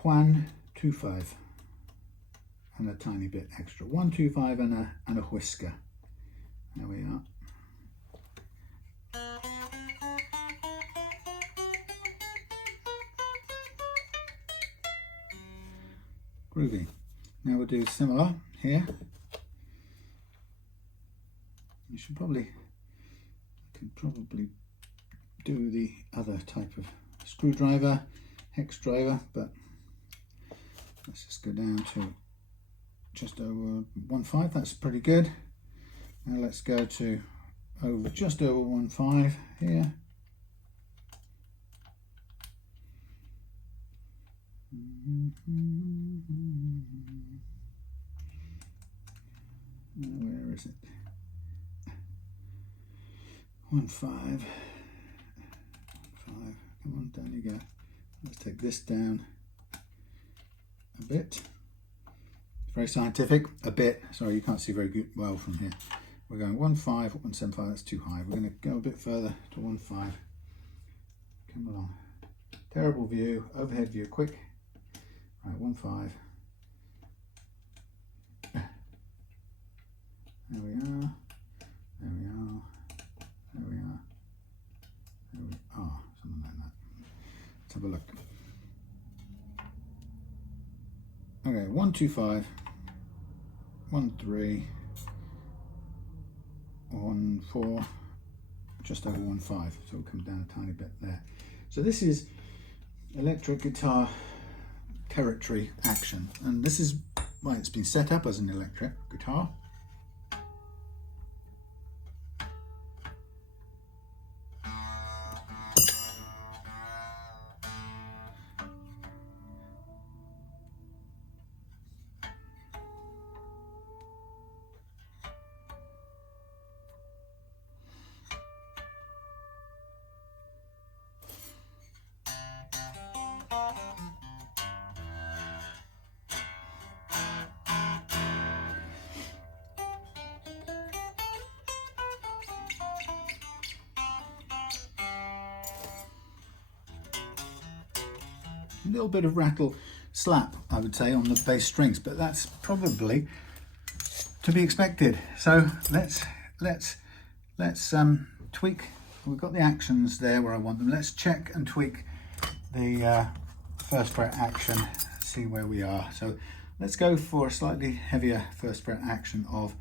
125. And a tiny bit extra. 125 and a whisker. There we are. Groovy. Now we'll do similar here. You could probably do the other type of screwdriver, hex driver, but let's just go down to just over 1.5. That's pretty good. Now let's go to just over 1.5 here. Where is it? 1.5. Come on, down you go. Let's take this down a bit. Very scientific. A bit. Sorry, you can't see very good well from here. We're going 1.5, 1.75. That's too high. We're going to go a bit further to 1.5. Come along. Terrible view. Overhead view. Quick. Right, 1.5. There we are. There we are. There we are. There we are. Something like that. Let's have a look. Okay, 125, 13, 14, just over 1.5. So we'll come down a tiny bit there. So this is electric guitar territory action, and this is why it's been set up as an electric guitar. A little bit of rattle slap, I would say, on the bass strings, but that's probably to be expected. So let's tweak. We've got the actions there where I want them. Let's check and tweak the first fret action, see where we are. So let's go for a slightly heavier first fret action of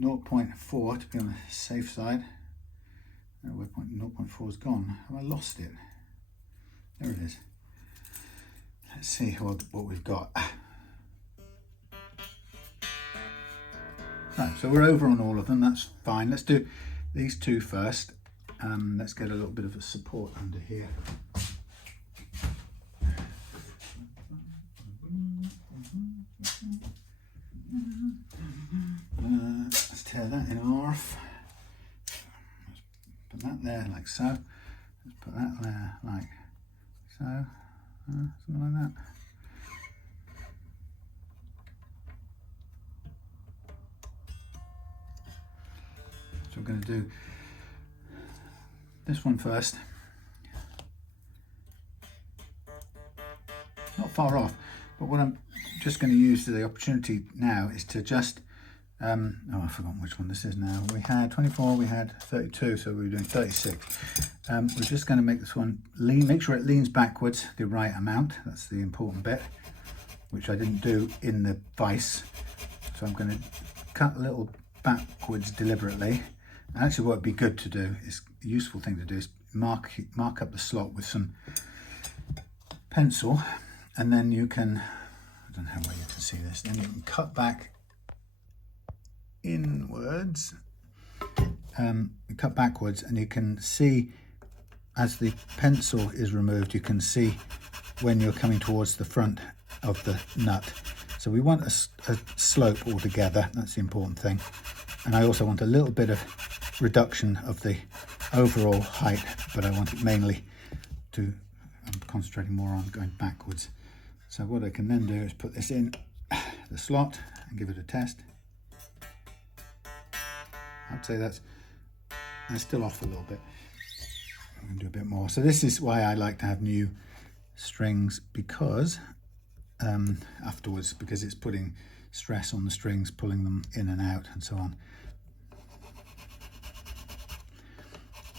0.4 to be on the safe side. Where 0.4 is gone? Have I lost it? There it is. Let's see what we've got. Right, so we're over on all of them, that's fine. Let's do these two first. Let's get a little bit of a support under here. Let's tear that in half. Put that there like so. Let's put that there like so. Something like that. going to do this one first. Not far off, but what I'm just going to use the opportunity now is to just oh, I've forgotten which one this is now. We had 24, we had 32, so we were doing 36. We're just going to make this one lean, make sure it leans backwards the right amount. That's the important bit, which I didn't do in the vise. So I'm going to cut a little backwards deliberately. And actually what would be good to do, is a useful thing to do, is mark up the slot with some pencil, and then you can, I don't know how well you can see this, then you can cut back inwards, cut backwards, and you can see as the pencil is removed, you can see when you're coming towards the front of the nut. So we want a slope altogether, that's the important thing. And I also want a little bit of reduction of the overall height, but I want it mainly to, I'm concentrating more on going backwards. So what I can then do is put this in the slot and give it a test. I'd say that's still off a little bit. I'm going to do a bit more. So this is why I like to have new strings, because afterwards, because it's putting stress on the strings, pulling them in and out and so on.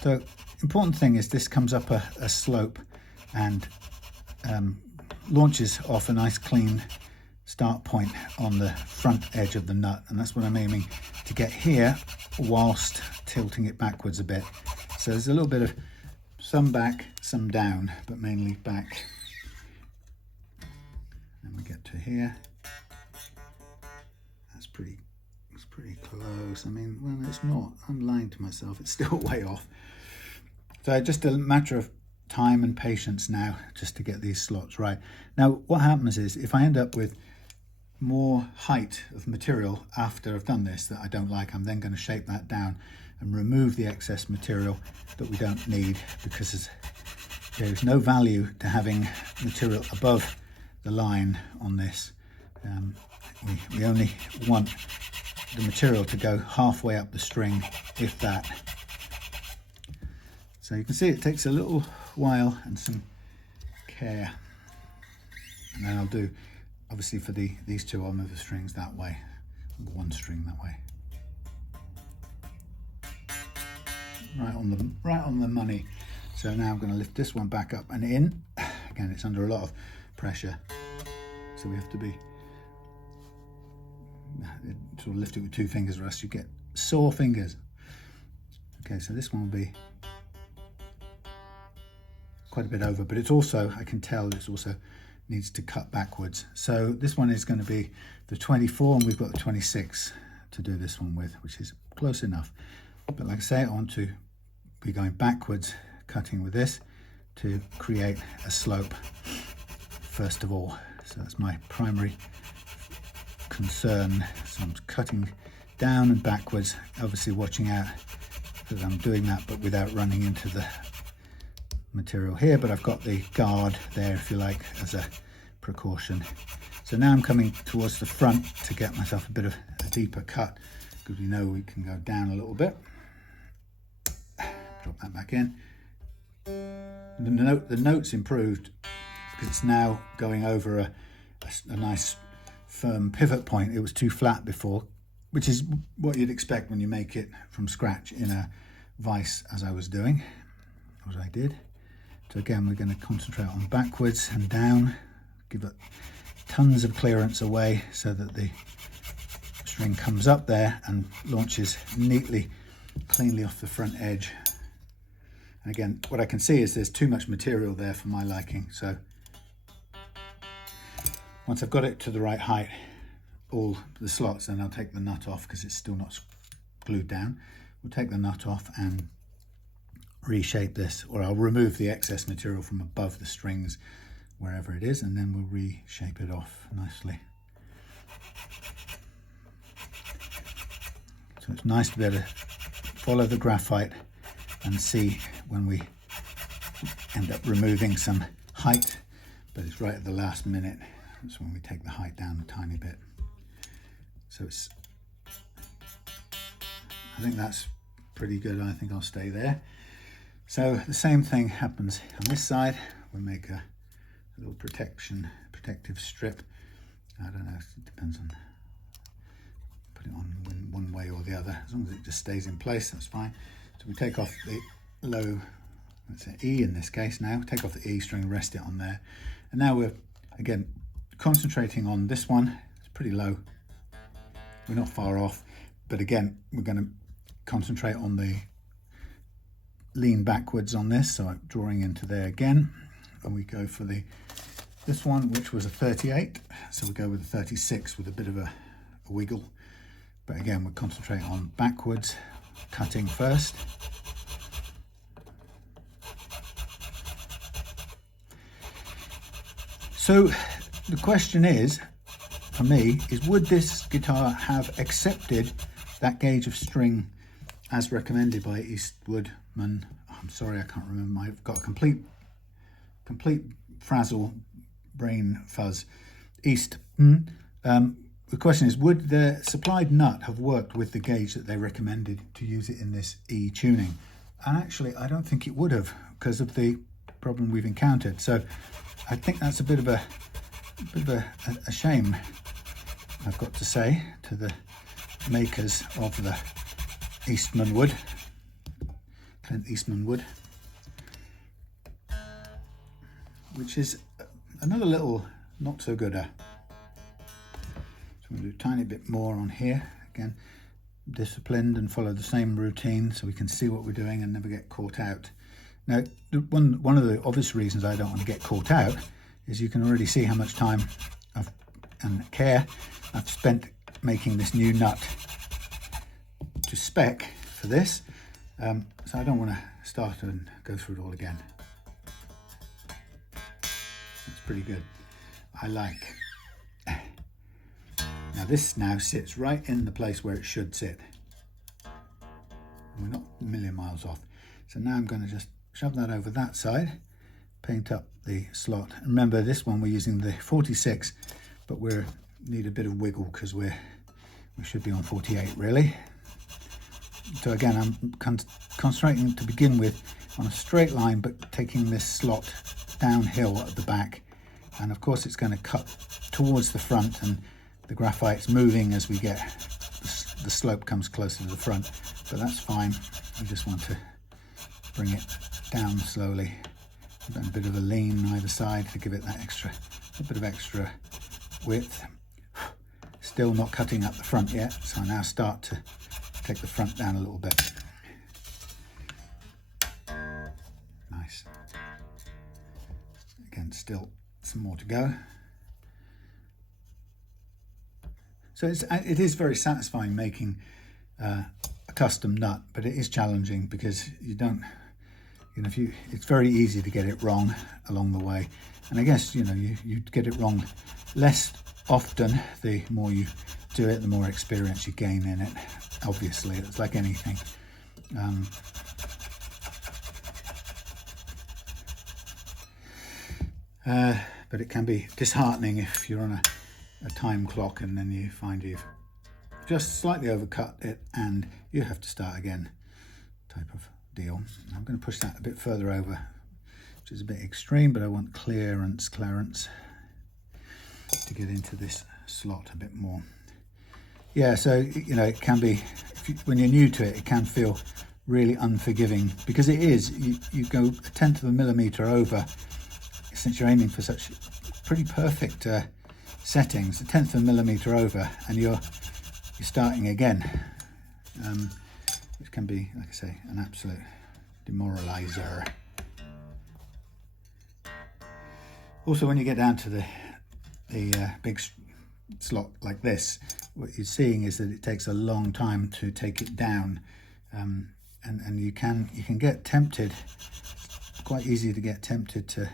So important thing is this comes up a slope and launches off a nice clean start point on the front edge of the nut, and that's what I'm aiming to get here whilst tilting it backwards a bit. So there's a little bit of some back, some down, but mainly back. And we get to here. It's pretty close. I mean, well, it's not. I'm lying to myself. It's still way off. So just a matter of time and patience now, just to get these slots right. Now, what happens is if I end up with more height of material after I've done this that I don't like, I'm then going to shape that down and remove the excess material that we don't need, because there is no value to having material above the line on this. We only want the material to go halfway up the string, if that. So you can see it takes a little while and some care. And then I'll do, obviously for these two, I'll move the strings that way, one string that way. Right on the money. So now I'm going to lift this one back up and in. Again, it's under a lot of pressure, so we have to be sort of lift it with two fingers, or else you get sore fingers. Okay, so this one will be quite a bit over, but it's also, I can tell it's also needs to cut backwards. So this one is going to be the 24, and we've got the 26 to do this one with, which is close enough. But like I say, I want to be going backwards, cutting with this to create a slope first of all. So that's my primary concern. So I'm cutting down and backwards, obviously watching out that I'm doing that but without running into the material here, but I've got the guard there, if you like, as a precaution. So now I'm coming towards the front to get myself a bit of a deeper cut, because we know we can go down a little bit. Drop that back in. The note's improved because it's now going over a nice firm pivot point. It was too flat before, which is what you'd expect when you make it from scratch in a vise, as I was doing, as I did. So again, we're going to concentrate on backwards and down, give it tons of clearance away so that the string comes up there and launches neatly, cleanly off the front edge. And again, what I can see is there's too much material there for my liking. So once I've got it to the right height, all the slots, then I'll take the nut off because it's still not glued down. We'll take the nut off and reshape this, or I'll remove the excess material from above the strings wherever it is, and then we'll reshape it off nicely. So it's nice to be able to follow the graphite and see when we end up removing some height, but it's right at the last minute. That's when we take the height down a tiny bit. So it's, I think that's pretty good. I think I'll stay there. So the same thing happens on this side. We'll make a little protective strip. I don't know, it depends on, put it on one way or the other. As long as it just stays in place, that's fine. So we take off the low, let's say E in this case now, take off the E string, rest it on there. And now we're, again, concentrating on this one. It's pretty low. We're not far off, but again, we're going to concentrate on the lean backwards on this, so I'm drawing into there again, and we go for this one, which was a 38, so we go with a 36 with a bit of a wiggle, but again we're concentrating on backwards, cutting first. So the question is, for me, is would this guitar have accepted that gauge of string as recommended by Eastwood? I'm sorry, I can't remember. I've got a complete frazzle, brain fuzz. The question is, would the supplied nut have worked with the gauge that they recommended to use it in this E tuning? And actually, I don't think it would have, because of the problem we've encountered. So I think that's a bit of a shame, I've got to say, to the makers of the Clint Eastman wood, which is another little not so gooder. So we'll do a tiny bit more on here. Again, disciplined and follow the same routine so we can see what we're doing and never get caught out. Now, one of the obvious reasons I don't want to get caught out is you can already see how much time and care I've spent making this new nut to spec for this. So I don't want to start and go through it all again. That's pretty good. I like. Now this now sits right in the place where it should sit. And we're not a million miles off. So now I'm going to just shove that over that side, paint up the slot. And remember, this one we're using the 46, but we need a bit of wiggle because we should be on 48 really. So again, I'm concentrating to begin with on a straight line, but taking this slot downhill at the back. And of course it's going to cut towards the front, and the graphite's moving as we get, the slope comes closer to the front, but that's fine. I just want to bring it down slowly. A bit of a lean either side to give it that a bit of extra width. Still not cutting up the front yet, so I now start to take the front down a little bit. Nice. Again, still some more to go. So it is very satisfying making a custom nut, but it is challenging because it's very easy to get it wrong along the way. And I guess, you get it wrong less often. The more you do it, the more experience you gain in it. Obviously, it's like anything. But it can be disheartening if you're on a time clock and then you find you've just slightly overcut it and you have to start again, type of deal. I'm going to push that a bit further over, which is a bit extreme, but I want clarence to get into this slot a bit more. Yeah, so it can be, when you're new to it, it can feel really unforgiving, because it is, you go 1/10 of a millimeter over, since you're aiming for such pretty perfect settings, 1/10 of a millimeter over, and you're starting again, which can be, like I say, an absolute demoralizer. Also, when you get down to the big slot like this, what you're seeing is that it takes a long time to take it down, and you can get tempted. It's quite easy to get tempted to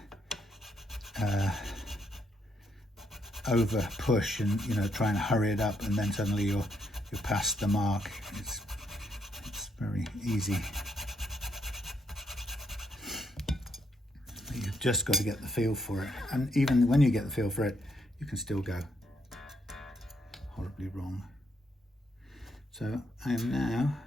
over push and try and hurry it up, and then suddenly you're past the mark. It's very easy. You've just got to get the feel for it, and even when you get the feel for it, you can still go horribly wrong. So I am now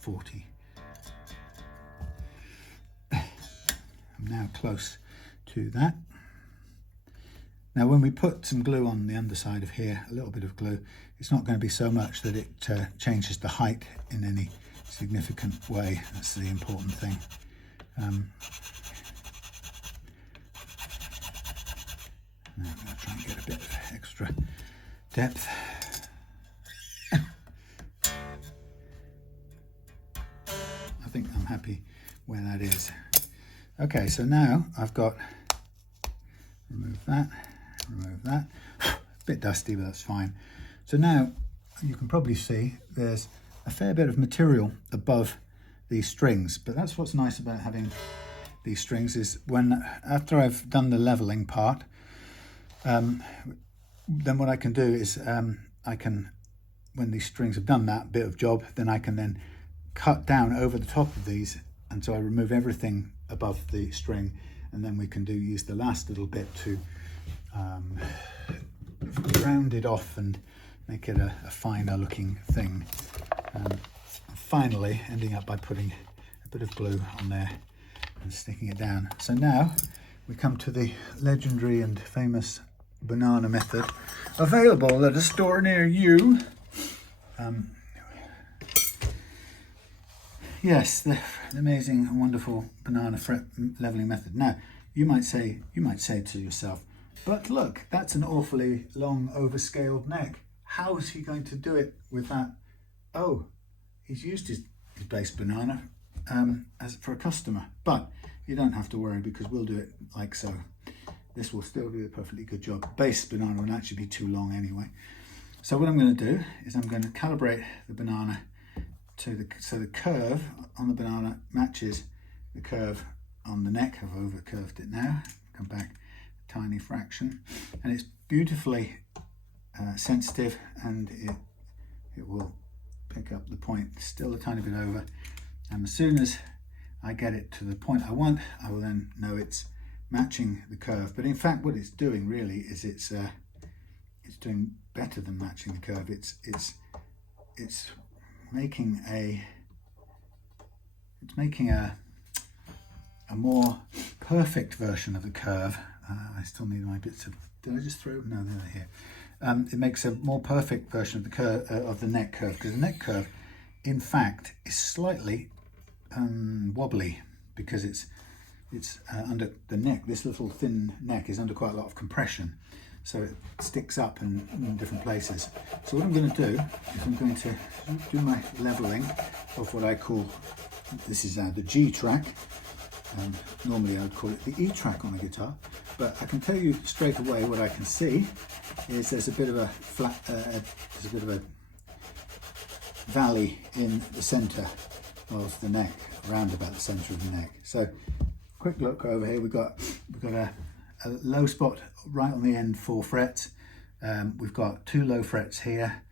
40. I'm now close to that. Now when we put some glue on the underside of here, a little bit of glue, it's not going to be so much that it changes the height in any significant way. That's the important thing. Now I'm going to try and get a bit of extra depth. I think I'm happy where that is. Okay, so now I've got, remove that. A bit dusty, but that's fine. So now you can probably see there's a fair bit of material above these strings, but that's what's nice about having these strings is after I've done the leveling part, then what I can do is when these strings have done that bit of job, then I can then cut down over the top of these, and so I remove everything above the string, and then we can use the last little bit to round it off and make it a finer looking thing. Finally ending up by putting a bit of glue on there and sticking it down. So now we come to the legendary and famous banana method, available at a store near you. Yes, the amazing and wonderful banana fret leveling method. Now you might say to yourself, but look, that's an awfully long overscaled neck. How is he going to do it with that? Oh, he's used his base banana as for a customer, but you don't have to worry because we'll do it like so. This will still do a perfectly good job. Base banana will actually be too long anyway. So what I'm going to do is I'm going to calibrate the banana so the curve on the banana matches the curve on the neck. I've over curved it now. Come back a tiny fraction, and it's beautifully sensitive, and it will pick up the point still a tiny bit over, and as soon as I get it to the point I want, I will then know it's matching the curve. But in fact what it's doing really is it's doing better than matching the curve. It's making a more perfect version of the curve. I still need my bits of, did I just throw? No, they're here. It makes a more perfect version of the curve of the neck curve, because the neck curve in fact is slightly wobbly because it's under the neck. This little thin neck is under quite a lot of compression, so it sticks up in different places. So what I'm going to do is I'm going to do my leveling of what I call, this is the G track. Normally I would call it the E track on a guitar, but I can tell you straight away what I can see is there's a bit of a there's a bit of a valley in the center of the neck, around about the center of the neck. So quick look over here, we've got a low spot right on the end, 4 frets. We've got 2 low frets here,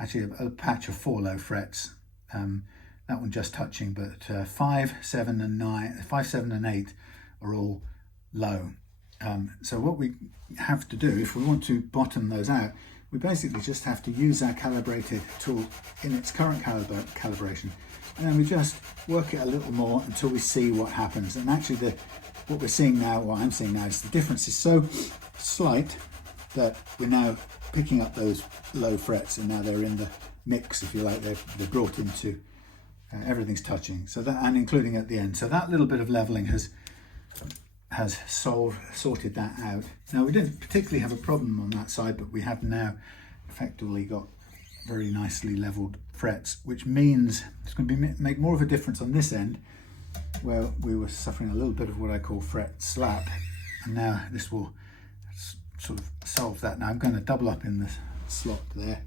actually a patch of 4 low frets. That one just touching, but 5, 7 and 8 are all low. So what we have to do, if we want to bottom those out, we basically just have to use our calibrated tool in its current calibration, and then we just work it a little more until we see what happens. And actually what we're seeing now, what I'm seeing now, is the difference is so slight that we're now picking up those low frets, and now they're in the mix, if you like. They're brought into everything's touching, so that, and including at the end. So that little bit of leveling has sorted that out. Now we didn't particularly have a problem on that side, but we have now effectively got very nicely leveled frets, which means it's going to make more of a difference on this end, where we were suffering a little bit of what I call fret slap, and now this will sort of solve that. Now I'm going to double up in the slot there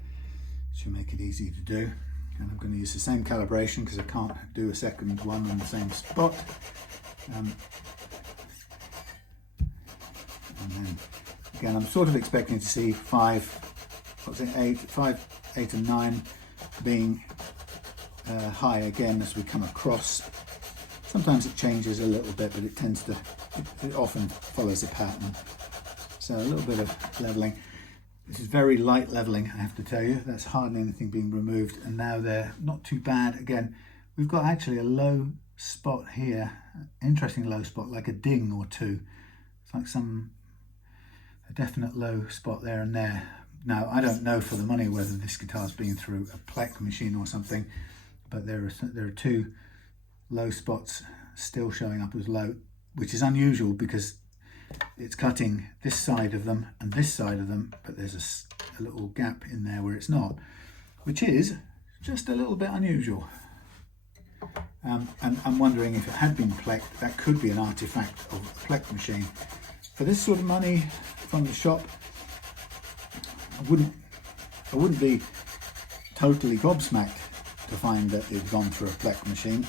to make it easy to do, and I'm going to use the same calibration because I can't do a second one on the same spot. And then again, I'm sort of expecting to see 5, 8 and 9 being high again as we come across. Sometimes it changes a little bit, but it often follows a pattern. So a little bit of leveling. This is very light leveling, I have to tell you. That's hardly anything being removed, and now they're not too bad. Again, we've got actually a low spot here, interesting low spot, like a ding or two. It's like a definite low spot there and there. Now, I don't know for the money whether this guitar's been through a Plek machine or something, but there are two low spots still showing up as low, which is unusual because it's cutting this side of them and this side of them, but there's a little gap in there where it's not, which is just a little bit unusual. And I'm wondering if it had been Plek, that could be an artifact of a Plek machine. For this sort of money from the shop, I wouldn't be totally gobsmacked to find that it's gone through a Plek machine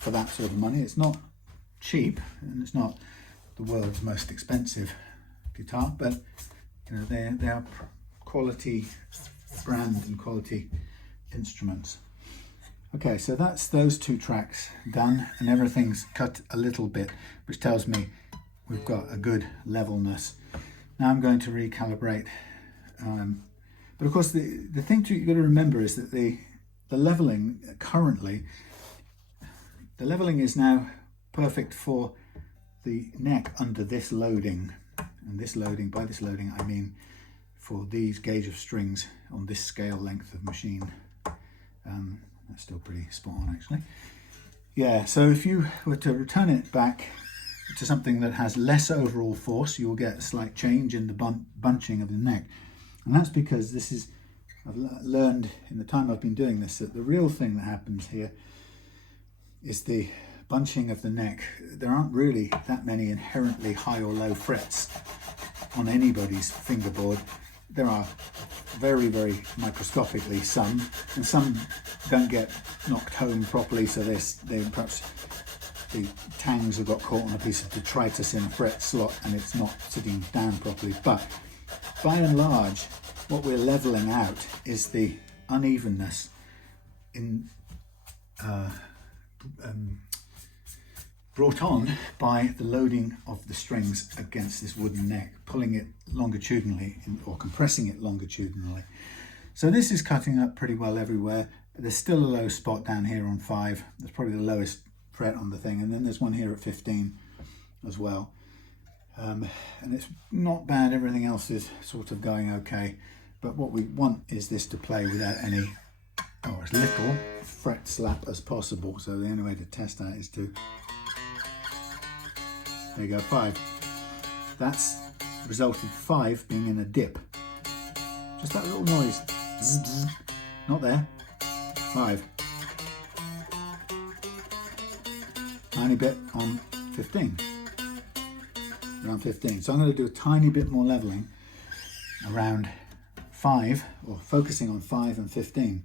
for that sort of money. It's not cheap and it's not the world's most expensive guitar, but you know, they are quality brand and quality instruments. Okay, so that's those two tracks done and everything's cut a little bit, which tells me we've got a good levelness. Now I'm going to recalibrate, but of course the thing you've got to remember is that the leveling currently, the leveling is now perfect for the neck under this loading, and this loading, by this loading I mean for these gauge of strings on this scale length of machine. That's still pretty spot on actually. Yeah, so if you were to return it back to something that has less overall force, you'll get a slight change in the bunching of the neck. And that's because this is, I've learned in the time I've been doing this, that the real thing that happens here is the bunching of the neck. There aren't really that many inherently high or low frets on anybody's fingerboard. There are very, very microscopically some, and some don't get knocked home properly, so they perhaps the tangs have got caught on a piece of detritus in a fret slot and it's not sitting down properly. But by and large, what we're leveling out is the unevenness in brought on by the loading of the strings against this wooden neck, pulling it longitudinally or compressing it longitudinally. So this is cutting up pretty well everywhere. There's still a low spot down here on 5. That's probably the lowest fret on the thing, and then there's one here at 15 as well. And it's not bad, everything else is sort of going okay, but what we want is this to play without any, or as little fret slap as possible. So the only way to test that is to, there you go, 5. That's resulted 5 being in a dip. Just that little noise. Zzz, zzz. Not there. 5. Tiny bit on 15. Around 15. So I'm going to do a tiny bit more leveling around 5, or focusing on 5 and 15.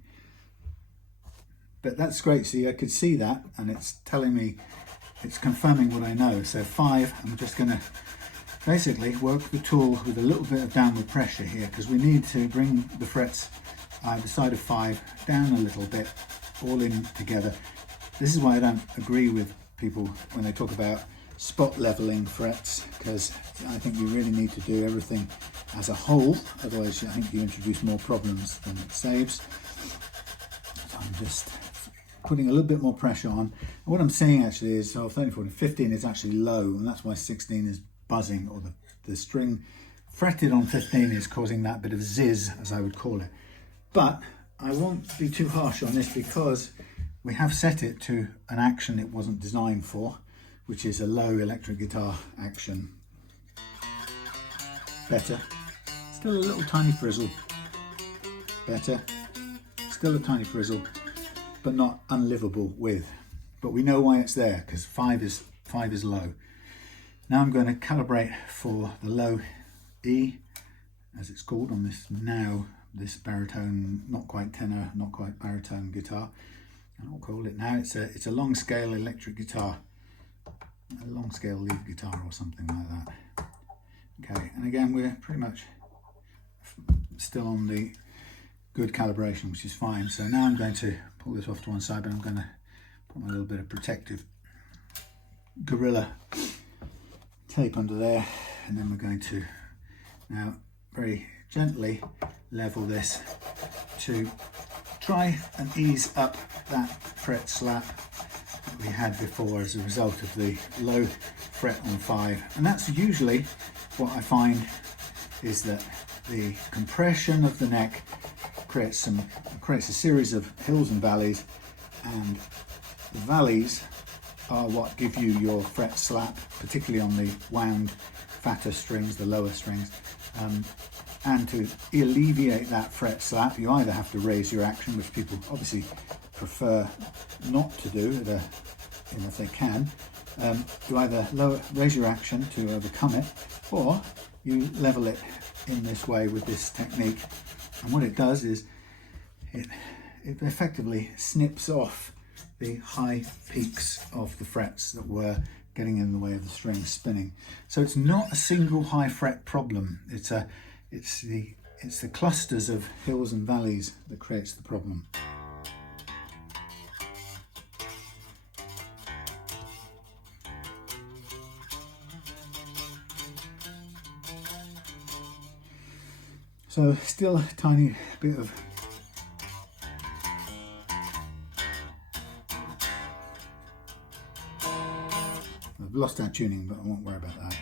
But that's great. See, I could see that, and it's telling me, it's confirming what I know. So 5, I'm just going to basically work the tool with a little bit of downward pressure here, because we need to bring the frets either side of 5 down a little bit, all in together. This is why I don't agree with people when they talk about spot leveling frets, because I think you really need to do everything as a whole, otherwise I think you introduce more problems than it saves. So I'm just putting a little bit more pressure on. And what I'm saying actually is, 13, 14, 15 is actually low, and that's why 16 is buzzing, or the string fretted on 15 is causing that bit of zizz, as I would call it. But I won't be too harsh on this, because we have set it to an action it wasn't designed for, which is a low electric guitar action. Better. Still a little tiny frizzle. Better. Still a tiny frizzle, but not unlivable with. But we know why it's there, because 5 is low. Now I'm going to calibrate for the low E, as it's called on this baritone, not quite tenor, not quite baritone guitar. I'll call it now. It's a long scale electric guitar, a long scale lead guitar or something like that. Okay, and again we're pretty much still on the good calibration, which is fine. So now I'm going to pull this off to one side, but I'm going to put my little bit of protective Gorilla tape under there, and then we're going to now very gently level this to try and ease up that fret slap we had before as a result of the low fret on 5. And that's usually what I find is that the compression of the neck creates a series of hills and valleys, and the valleys are what give you your fret slap, particularly on the wound fatter strings, the lower strings. And to alleviate that fret slap, you either have to raise your action, which people obviously prefer not to do, if they can. You either raise your action to overcome it, or you level it in this way with this technique. And what it does is it effectively snips off the high peaks of the frets that were getting in the way of the string spinning. So it's not a single high fret problem. It's the clusters of hills and valleys that creates the problem. So still a tiny bit of I've lost our tuning, but I won't worry about that.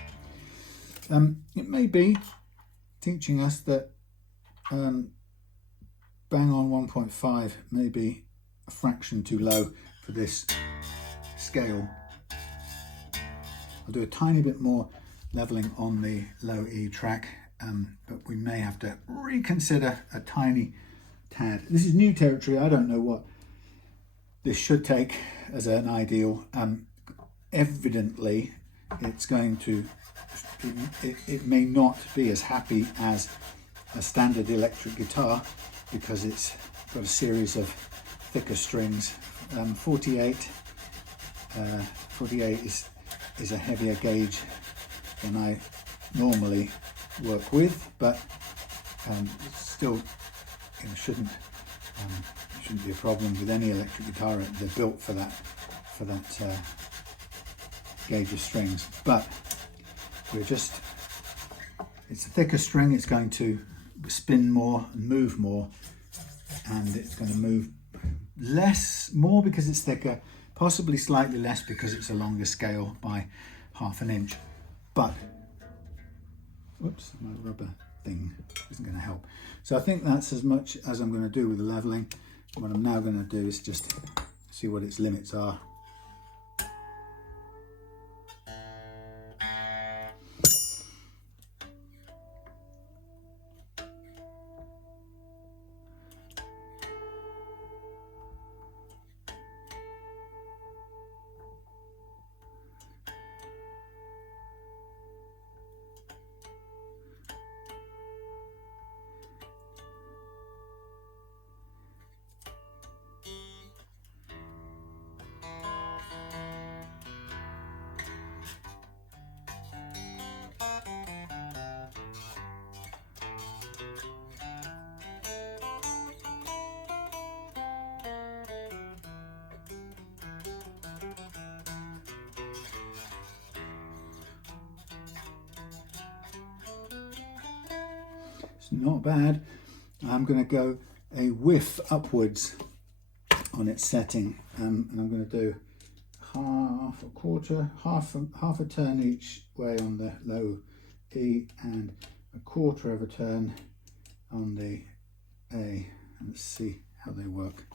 It may be teaching us that bang on 1.5 may be a fraction too low for this scale. I'll do a tiny bit more leveling on the low E track, but we may have to reconsider a tiny tad. This is new territory. I don't know what this should take as an ideal. Evidently, it's going to, it may not be as happy as a standard electric guitar because it's got a series of thicker strings. 48 is a heavier gauge than I normally work with, but still shouldn't be a problem with any electric guitar. They're built for that gauge of strings. But it's a thicker string, it's going to spin more and move more, and it's going to move more because it's thicker, possibly slightly less because it's a longer scale by ½ an inch. But whoops, my rubber thing isn't going to help. So I think that's as much as I'm going to do with the leveling. What I'm now going to do is just see what its limits are. Not bad. I'm going to go a whiff upwards on its setting, and I'm going to do half a turn each way on the low E and a quarter of a turn on the A. And let's see how they work.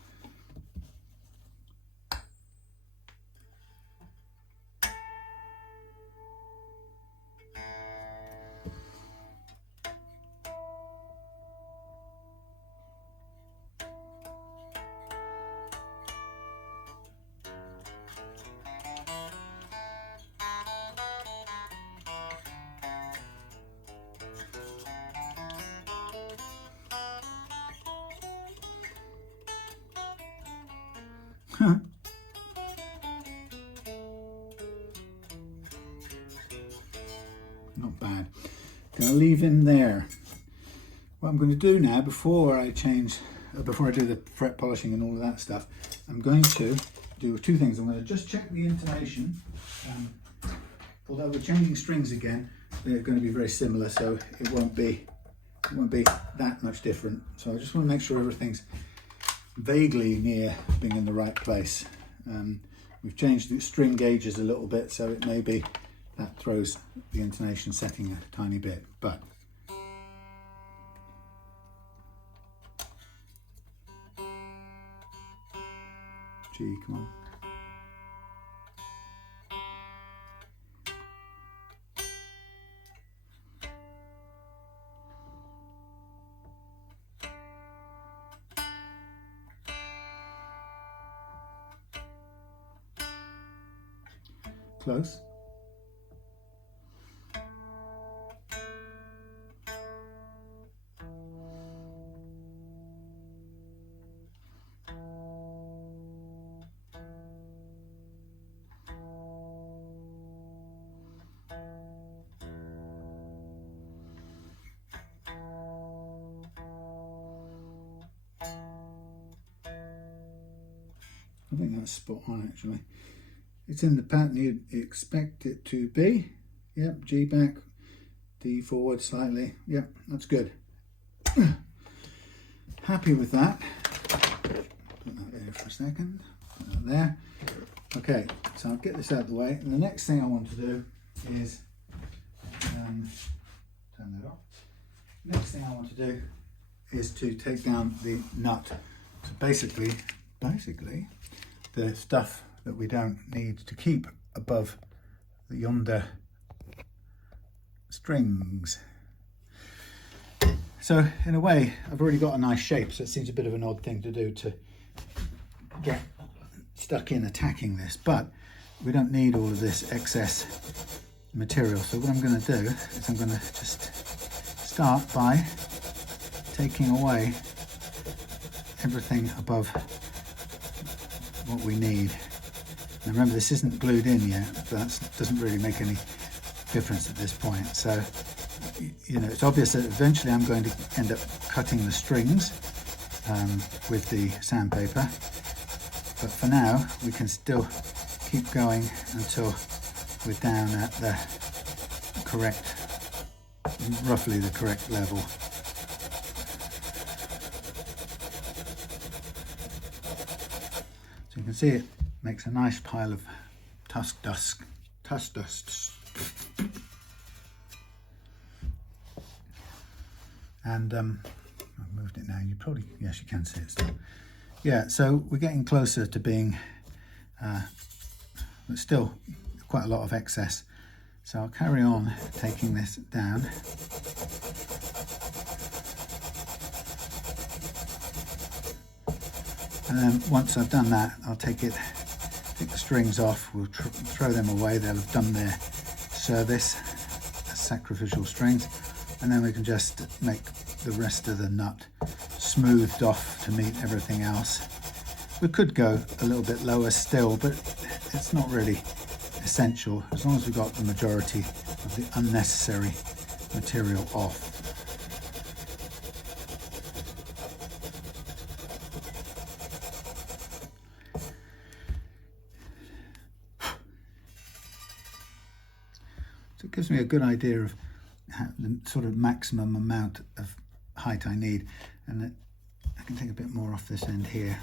Not bad. Gonna leave him there. What I'm going to do now, before I do the fret polishing and all of that stuff, I'm going to do two things. I'm going to just check the intonation. Although we're changing strings again, they're going to be very similar, so it won't be that much different. So I just want to make sure everything's vaguely near being in the right place. We've changed the string gauges a little bit, so it may be that throws the intonation setting a tiny bit, but G, come on. Close. I think that's spot on actually. It's in the pattern you'd expect it to be. Yep, G back, D forward slightly. Yep, that's good. Happy with that. Put that there for a second. Put that there. Okay, so I'll get this out of the way. And the next thing I want to do is turn that off. Next thing I want to do is to take down the nut. So basically the stuff that we don't need to keep above the yonder strings. So in a way, I've already got a nice shape, so it seems a bit of an odd thing to do to get stuck in attacking this, but we don't need all of this excess material. So what I'm going to do is I'm going to just start by taking away everything above what we need. And remember, this isn't glued in yet, but that doesn't really make any difference at this point. So, you know, it's obvious that eventually I'm going to end up cutting the strings with the sandpaper. But for now, we can still keep going until we're down at the correct, roughly the correct level. So you can see it makes a nice pile of tusk dusts. And I've moved it now. You probably, yes, you can see it still. Yeah, so we're getting closer to being, but still quite a lot of excess. So I'll carry on taking this down. And then once I've done that, I'll take the strings off. We'll throw them away. They'll have done their service as sacrificial strings. And then we can just make the rest of the nut smoothed off to meet everything else. We could go a little bit lower still, but it's not really essential as long as we've got the majority of the unnecessary material off. So it gives me a good idea of the sort of maximum amount of height I need, and I can take a bit more off this end here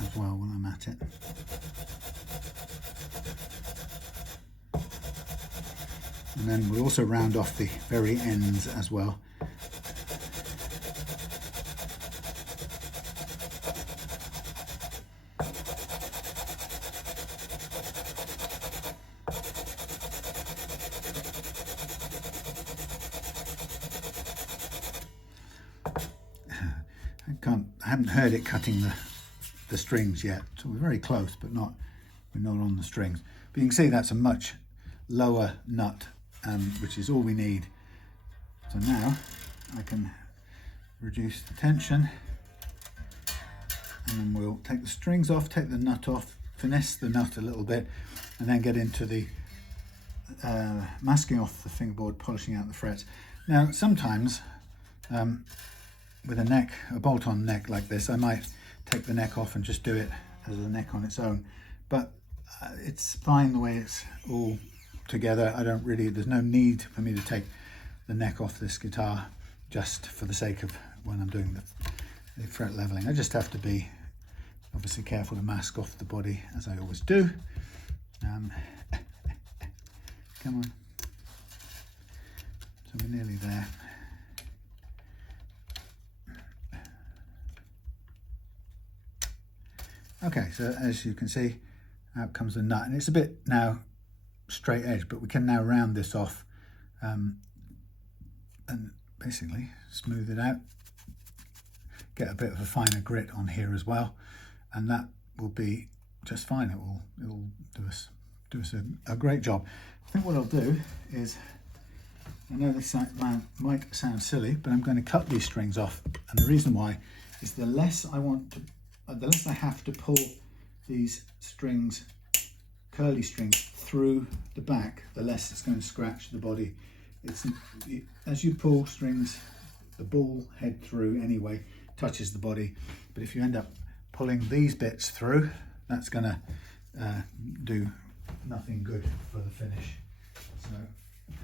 as well when I'm at it. And then we'll also round off the very ends as well. I haven't heard it cutting the strings yet, so we're very close, but we're not on the strings. But you can see that's a much lower nut, which is all we need. So now I can reduce the tension, and then we'll take the strings off, take the nut off, finesse the nut a little bit, and then get into the masking off the fingerboard, polishing out the frets. Now sometimes with a bolt-on neck like this, I might take the neck off and just do it as a neck on its own, but it's fine the way it's all together. There's no need for me to take the neck off this guitar just for the sake of when I'm doing the fret leveling. I just have to be obviously careful to mask off the body as I always do. Come on. So we're nearly there. Okay, so as you can see, out comes the nut, and it's a bit now straight edge, but we can now round this off and basically smooth it out, get a bit of a finer grit on here as well, and that will be just fine. It will do us a great job. I think what I'll do is, I know this might sound silly, but I'm going to cut these strings off, and the reason why is the less I have to pull these strings, curly strings, through the back, the less it's going to scratch the body. As you pull strings, the ball head through anyway touches the body, but if you end up pulling these bits through, that's going to do nothing good for the finish. So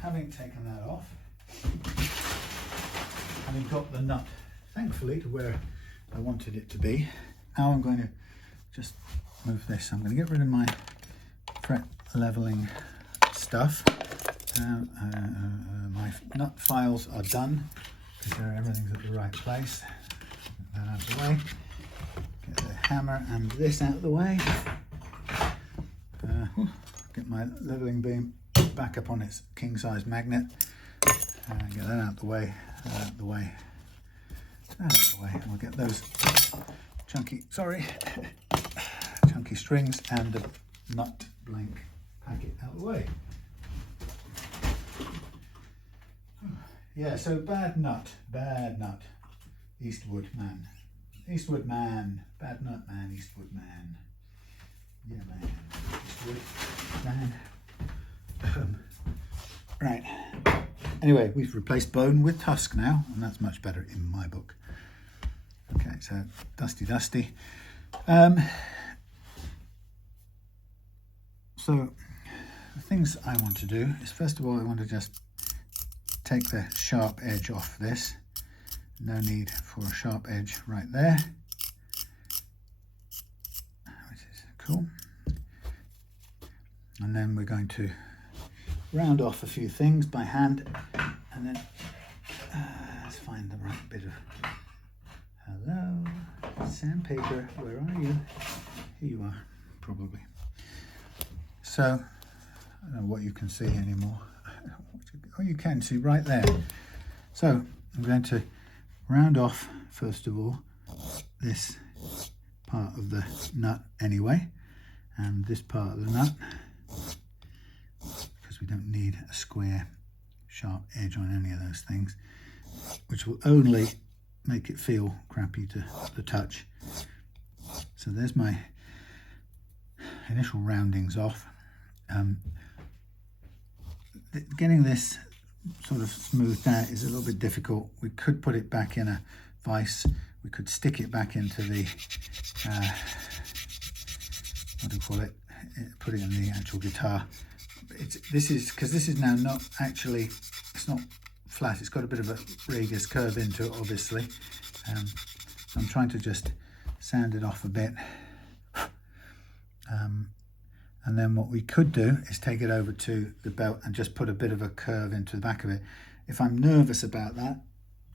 having taken that off, having got the nut thankfully to where I wanted it to be, now I'm going to just move this. I'm going to get rid of my fret leveling stuff. My nut files are done because everything's at the right place. Get that out of the way. Get the hammer and this out of the way. Get my leveling beam back up on its king size magnet. Get that out of the way. Out of the way. Out of the way. And we'll get those chunky strings and the nut blank packet out of the way. Yeah, so bad nut, Eastwood man, bad nut man, Eastwood man. Yeah, man, Eastwood man. Right. Anyway, we've replaced bone with tusk now, and that's much better in my book. Okay, so dusty. So the things I want to do is, first of all, I want to just take the sharp edge off this. No need for a sharp edge right there, which is cool. And then we're going to round off a few things by hand, and then let's find the right bit of, hello, sandpaper, where are you? Here you are, probably. So, I don't know what you can see anymore. Oh, you can see right there. So, I'm going to round off, first of all, this part of the nut anyway, and this part of the nut, because we don't need a square, sharp edge on any of those things, which will only make it feel crappy to the touch. So there's my initial roundings off. Getting this sort of smoothed out is a little bit difficult. We could put it back in a vise. We could stick it back into the, what do you call it? Put it in the actual guitar. This is now not actually, it's not flat. It's got a bit of a radius curve into it, obviously. So I'm trying to just sand it off a bit. And then what we could do is take it over to the belt and just put a bit of a curve into the back of it. If I'm nervous about that,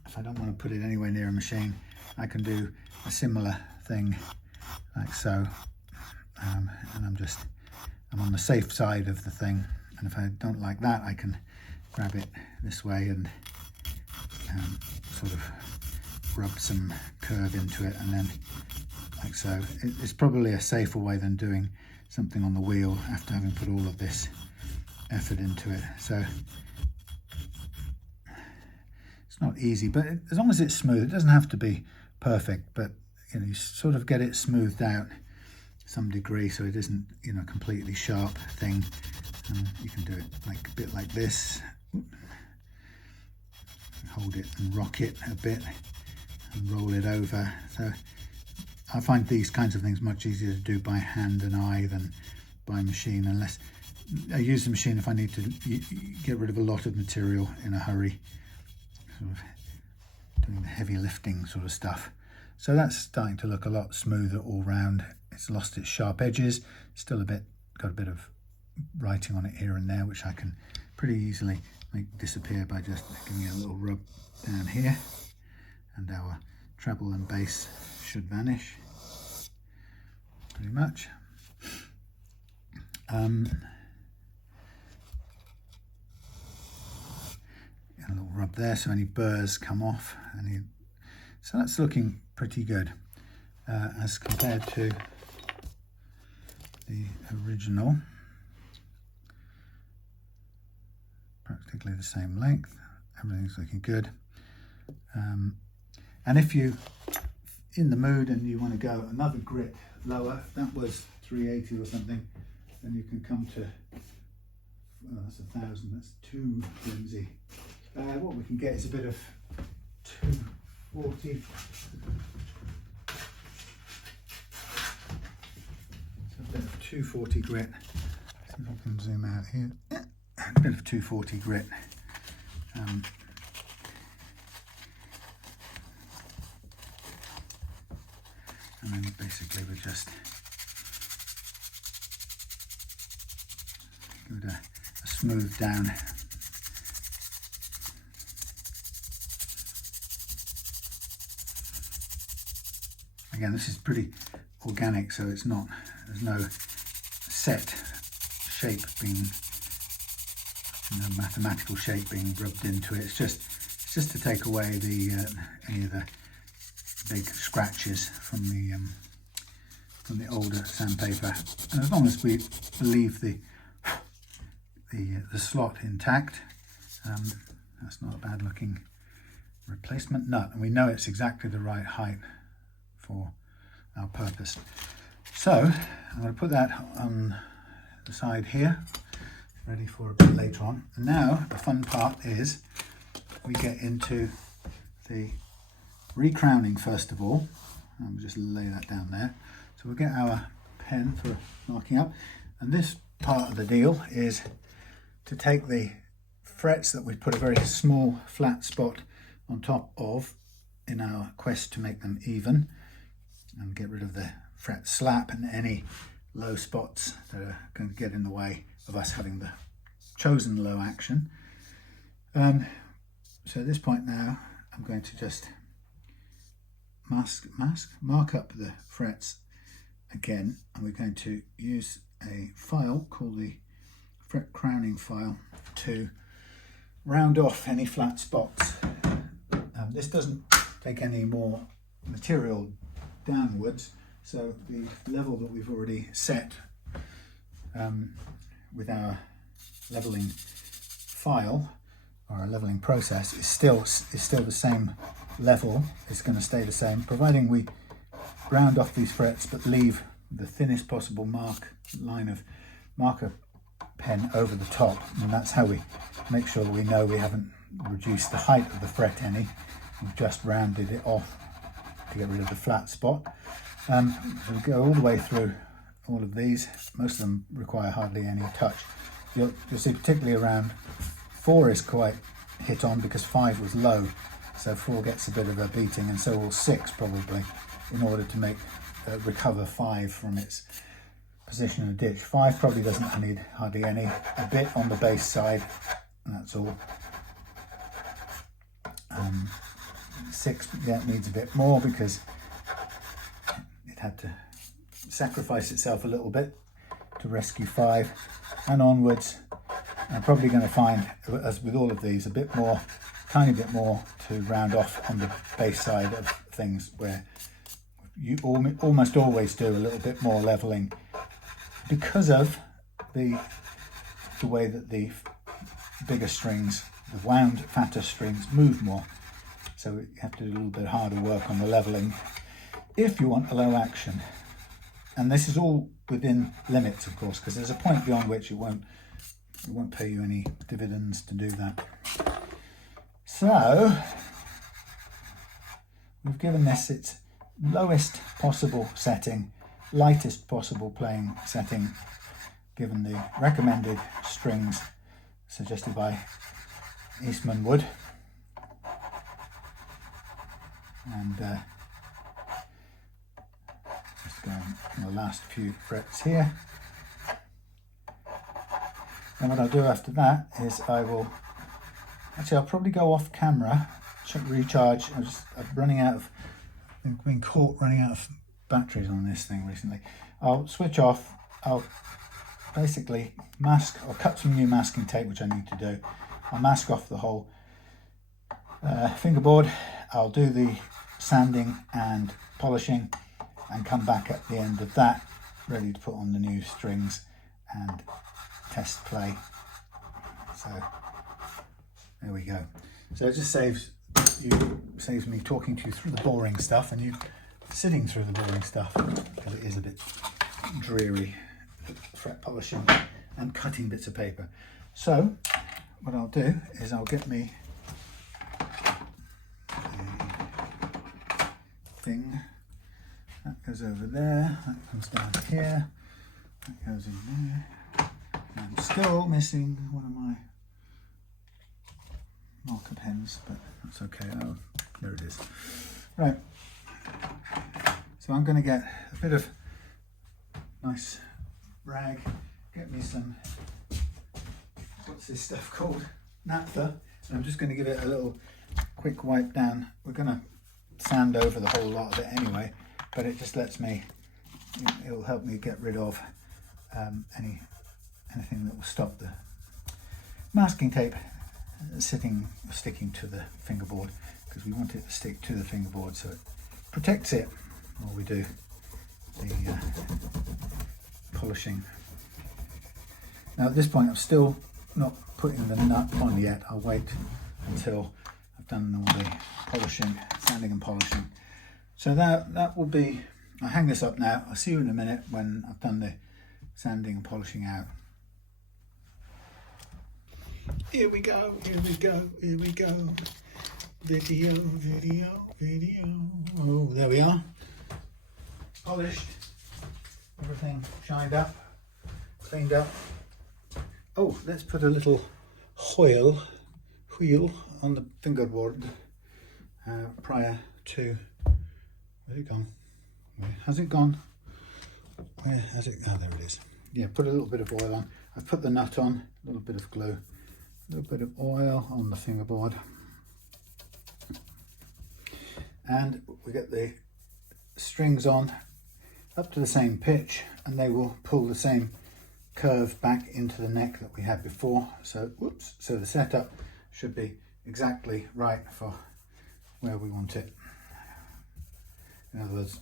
if I don't want to put it anywhere near a machine, I can do a similar thing like so. And I'm on the safe side of the thing. And if I don't like that, I can grab it this way and sort of rub some curve into it, and then like so. It's probably a safer way than doing something on the wheel after having put all of this effort into it. So it's not easy, but as long as it's smooth, it doesn't have to be perfect, but you know, you sort of get it smoothed out some degree so it isn't, you know, completely sharp thing. You can do it like a bit like this. Hold it and rock it a bit and roll it over. So I find these kinds of things much easier to do by hand and eye than by machine, unless I use the machine if I need to get rid of a lot of material in a hurry, sort of doing the heavy lifting sort of stuff. So that's starting to look a lot smoother all round. It's lost its sharp edges, still got a bit of writing on it here and there, which I can pretty easily make disappear by just giving it a little rub down here, and our treble and bass should vanish pretty much. A little rub there so any burrs come off. So that's looking pretty good as compared to the original. Practically the same length, everything's looking good. And if you're in the mood and you want to go another grit lower, that was 380 or something, then you can come to, well, that's 1,000, that's too flimsy. What we can get is a bit of 240. So a bit of 240 grit. See if I can zoom out here. Yeah, a bit of 240 grit. And then basically we just give it a smooth down. Again, this is pretty organic, so there's no set shape being, no mathematical shape being rubbed into it. It's just to take away any of the big scratches from the older sandpaper. And as long as we leave the slot intact, that's not a bad looking replacement nut, and we know it's exactly the right height for our purpose. So I'm going to put that on the side here, ready for a bit later on. And now the fun part is we get into the recrowning first of all. I'll just lay that down there. So we'll get our pen for marking up, and this part of the deal is to take the frets that we put a very small flat spot on top of in our quest to make them even, and get rid of the fret slap and any low spots that are going to get in the way of us having the chosen low action. So at this point now I'm going to just mark up the frets again, and we're going to use a file called the fret crowning file to round off any flat spots. This doesn't take any more material downwards, so the level that we've already set with our leveling file or our leveling process is still the same level. It's going to stay the same, providing we round off these frets but leave the thinnest possible line of marker pen over the top, and that's how we make sure that we know we haven't reduced the height of the fret any. We've just rounded it off to get rid of the flat spot. We'll go all the way through all of these. Most of them require hardly any touch. You'll see particularly around 4 is quite hit on because 5 was low, so 4 gets a bit of a beating, and so will 6 probably, in order to make recover 5 from its position in a ditch. 5 probably doesn't need hardly any, a bit on the bass side, and that's all. 6 needs a bit more because it had to sacrifice itself a little bit to rescue 5, and onwards. I'm probably going to find, as with all of these, a bit more, tiny bit more to round off on the bass side of things, where you almost always do a little bit more leveling because of the way that the bigger strings, the wound fatter strings, move more. So you have to do a little bit harder work on the leveling if you want a low action. And this is all within limits, of course, because there's a point beyond which it won't pay you any dividends to do that. So we've given this its lowest possible setting, lightest possible playing setting, given the recommended strings suggested by Eastwood. And Go on the last few frets here. And what I'll do after that is I'll probably go off camera, recharge. I'm running out of, I've been caught running out of batteries on this thing recently. I'll switch off. I'll basically mask or cut some new masking tape, which I need to do. I'll mask off the whole fingerboard. I'll do the sanding and polishing and come back at the end of that, ready to put on the new strings and test play. So there we go. So it just saves me talking to you through the boring stuff and you sitting through the boring stuff, because it is a bit dreary, fret polishing and cutting bits of paper. So what I'll do is I'll get me a thing that goes over there, that comes down here, that goes in there. I'm still missing one of my marker pens, but that's okay. Oh, there it is. Right, so I'm going to get a bit of nice rag, get me some, what's this stuff called, naphtha, and I'm just going to give it a little quick wipe down. We're going to sand over the whole lot of it anyway, but it just lets me, it'll help me get rid of anything that will stop the masking tape sticking to the fingerboard, because we want it to stick to the fingerboard so it protects it while we do the polishing. Now at this point I'm still not putting the nut on yet. I'll wait until I've done all the polishing, sanding and polishing. So that will be, I'll hang this up now. I'll see you in a minute when I've done the sanding and polishing out. Here we go, here we go, here we go. Video, video, video. Oh, there we are. Polished. Everything shined up, cleaned up. Oh, let's put a little wheel on the fingerboard prior to, where's it gone? Where has it gone? Where has it? Oh, there it is. Yeah, put a little bit of oil on. I've put the nut on, a little bit of glue, a little bit of oil on the fingerboard. And we get the strings on up to the same pitch, and they will pull the same curve back into the neck that we had before. So, whoops, so the setup should be exactly right for where we want it. In other words,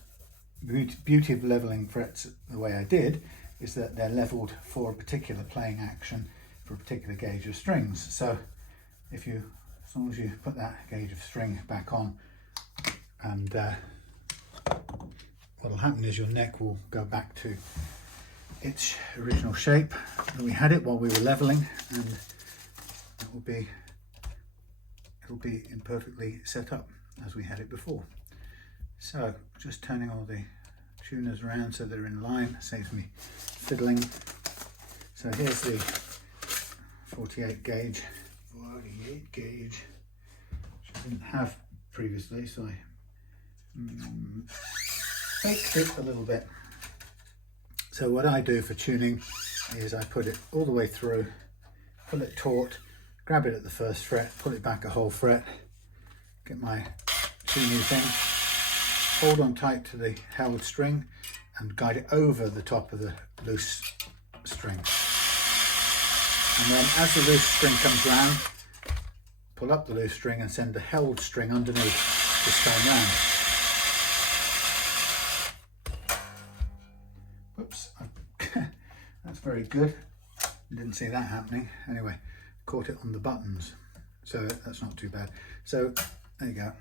the beauty of leveling frets the way I did is that they're leveled for a particular playing action for a particular gauge of strings. So as long as you put that gauge of string back on, and what will happen is your neck will go back to its original shape that we had it while we were leveling, and it'll be imperfectly set up as we had it before. So just turning all the tuners around so they're in line, saves me fiddling. So here's the 48 gauge, which I didn't have previously, so I faked it a little bit. So what I do for tuning is I put it all the way through, pull it taut, grab it at the first fret, pull it back a whole fret, get my tuning thing, hold on tight to the held string and guide it over the top of the loose string. And then as the loose string comes round, pull up the loose string and send the held string underneath this time round. Whoops, that's very good. Didn't see that happening. Anyway, caught it on the buttons, so that's not too bad. So there you go.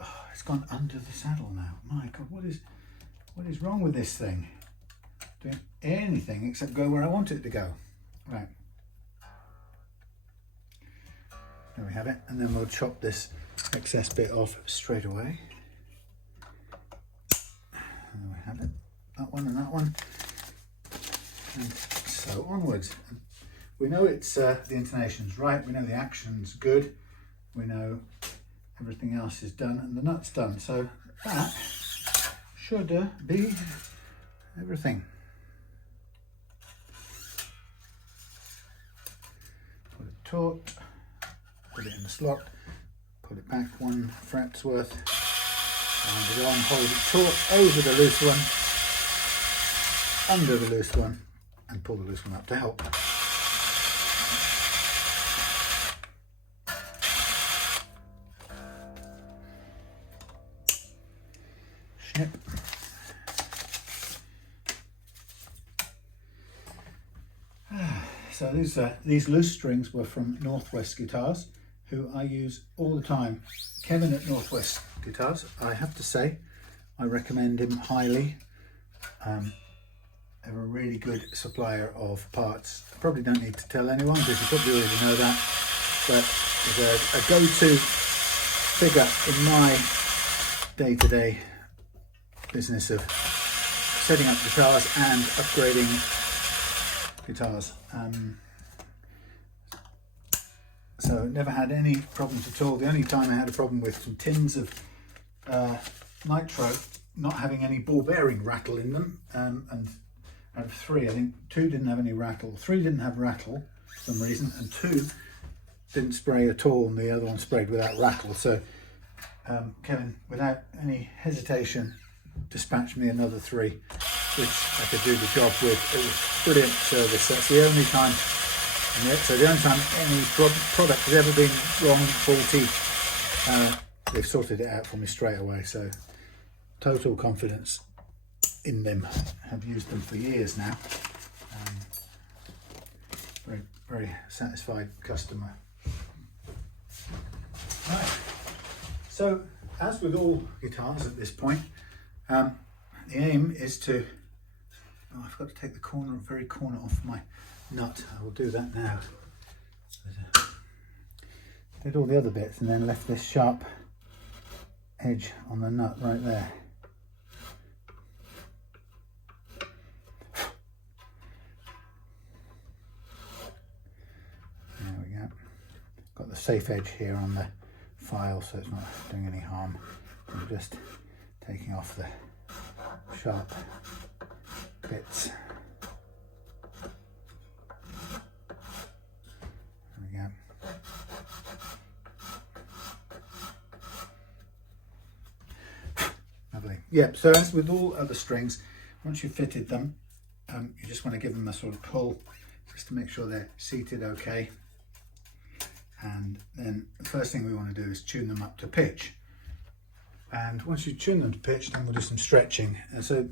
Oh, it's gone under the saddle now. My God, what is wrong with this thing? Doing anything except go where I want it to go. Right. There we have it, and then we'll chop this excess bit off straight away. And there we have it. That one and that one. And so onwards. We know it's the intonation's right, we know the action's good, we know everything else is done and the nut's done. So that should be everything. Put it taut, put it in the slot, put it back 1 fret's worth, wind it on, hold it taut over the loose one, under the loose one, and pull the loose one up to help. Snip. So these loose strings were from Northwest Guitars, who I use all the time. Kevin at Northwest Guitars, I have to say, I recommend him highly. They're a really good supplier of parts. I probably don't need to tell anyone because you probably already know that, but he's a go-to figure in my day-to-day business of setting up guitars and upgrading guitars. So never had any problems at all. The only time I had a problem with some tins of nitro not having any ball bearing rattle in them, and out of 3, I think 2 didn't have any rattle, 3 didn't have rattle for some reason, and 2 didn't spray at all, and the other one sprayed without rattle. So Kevin, without any hesitation, dispatched me another 3, which I could do the job with. It was brilliant service. That's the only time, so the only time any product has ever been wrong, faulty, they've sorted it out for me straight away. So total confidence in them. I've used them for years now. Very, very satisfied customer. Right. So as with all guitars at this point, the aim is to, oh, I've got to take the very corner off my nut. I will do that now. Did all the other bits and then left this sharp edge on the nut right there. There we go. Got the safe edge here on the file, so it's not doing any harm. I'm just taking off the sharp bits. There we go. Lovely. Yep, so as with all other strings, once you've fitted them, you just want to give them a sort of pull just to make sure they're seated okay. And then the first thing we want to do is tune them up to pitch. And once you tune them to pitch, then we'll do some stretching. And so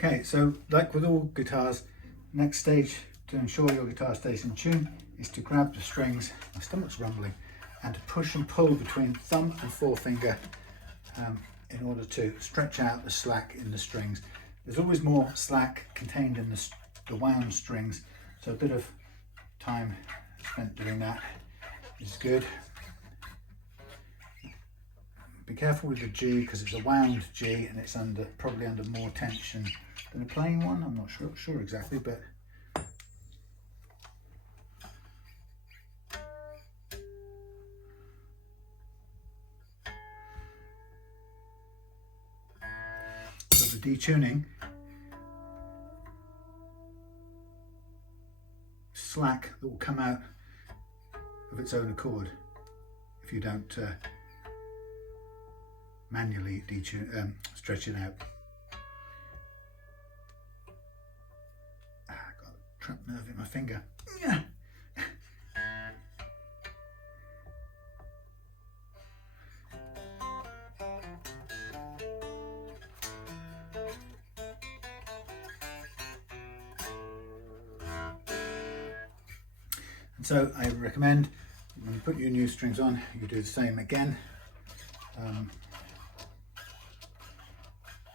okay, so like with all guitars, next stage to ensure your guitar stays in tune is to grab the strings, my stomach's rumbling, and to push and pull between thumb and forefinger in order to stretch out the slack in the strings. There's always more slack contained in the wound strings, so a bit of time spent doing that is good. Be careful with the G because it's a wound G and it's probably under more tension than a plain one. I'm not sure exactly, but so the detuning, slack that will come out of its own accord if you don't manually detune, stretch it out. Got a trapped nerve in my finger. Yeah. And so I recommend when you put your new strings on, you do the same again.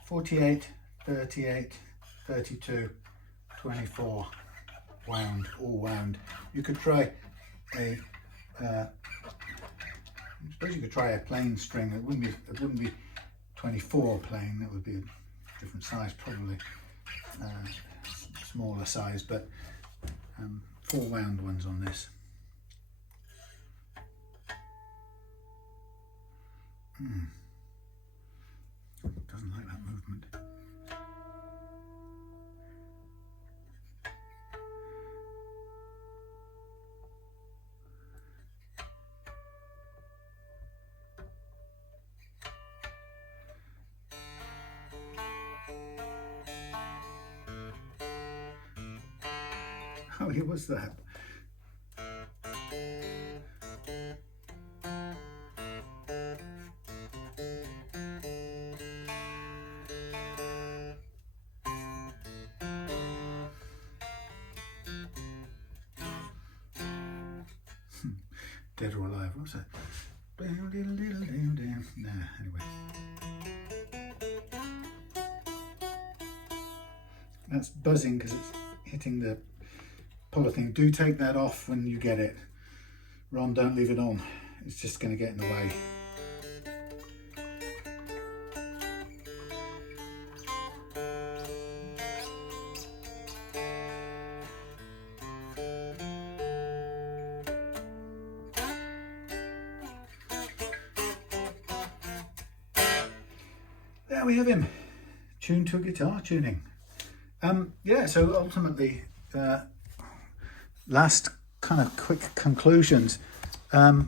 48, 38, 32, 24, wound, all wound. You could try a, I suppose you could try a plain string. It wouldn't be 24 plain. That would be a different size, probably smaller size. But 4 wound ones on this. Doesn't like that movement. Oh, yeah, what's that? Dead or alive, what's that? Nah, anyway. That's buzzing because it's hitting the polythene. Do take that off when you get it. Ron, don't leave it on. It's just going to get in the way. There we have him, tuned to a guitar tuning. Yeah, so ultimately, last kind of quick conclusions. Oh,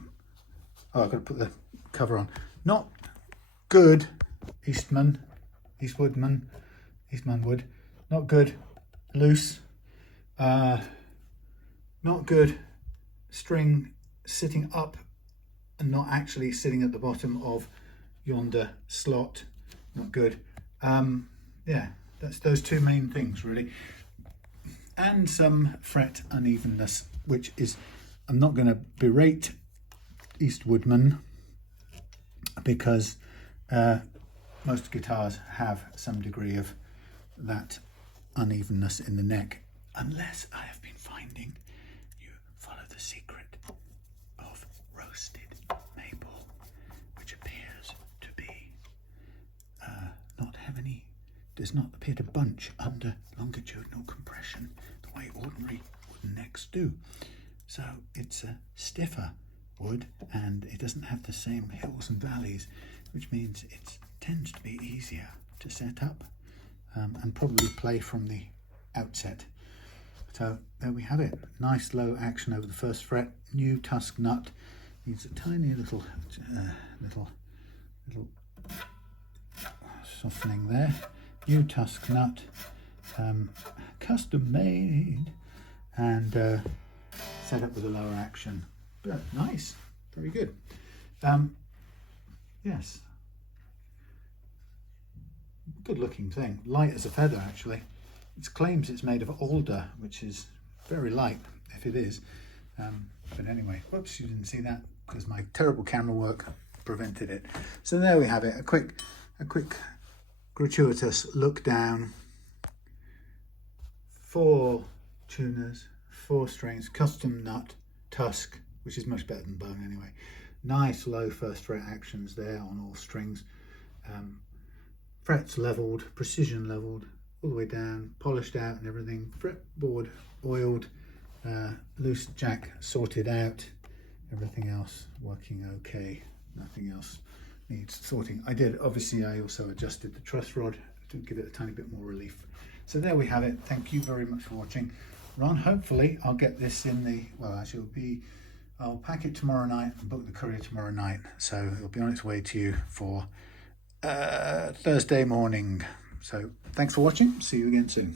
I've got to put the cover on. Not good, Eastwood. Not good, loose. Not good, string sitting up and not actually sitting at the bottom of yonder slot. Not good. Yeah, that's those two main things really, and some fret unevenness, which is, I'm not going to berate Eastwoodman because most guitars have some degree of that unevenness in the neck, unless I have been finding you follow the secret of roasted maple, which appears to be not have any, does not appear to bunch under longitudinal compression the way ordinary wooden necks do. So it's a stiffer wood and it doesn't have the same hills and valleys, which means it tends to be easier to set up and probably play from the outset. So there we have it. Nice low action over the first fret. New tusk nut. Needs a tiny little softening there. New tusk nut, custom made, and set up with a lower action. But nice, very good. Yes, good looking thing. Light as a feather actually. It claims it's made of alder, which is very light if it is. But anyway, whoops, you didn't see that because my terrible camera work prevented it. So there we have it. A quick gratuitous look down. 4 tuners, 4 strings, custom nut, tusk, which is much better than bone anyway. Nice low first fret actions there on all strings. Frets leveled, precision leveled, all the way down, polished out and everything. Fretboard oiled, loose jack sorted out, everything else working okay. Nothing else needs sorting. Obviously I also adjusted the truss rod to give it a tiny bit more relief. So there we have it. Thank you very much for watching. Ron, hopefully I'll get this in the, well actually I'll pack it tomorrow night and book the courier tomorrow night. So it'll be on its way to you for Thursday morning. So thanks for watching. See you again soon.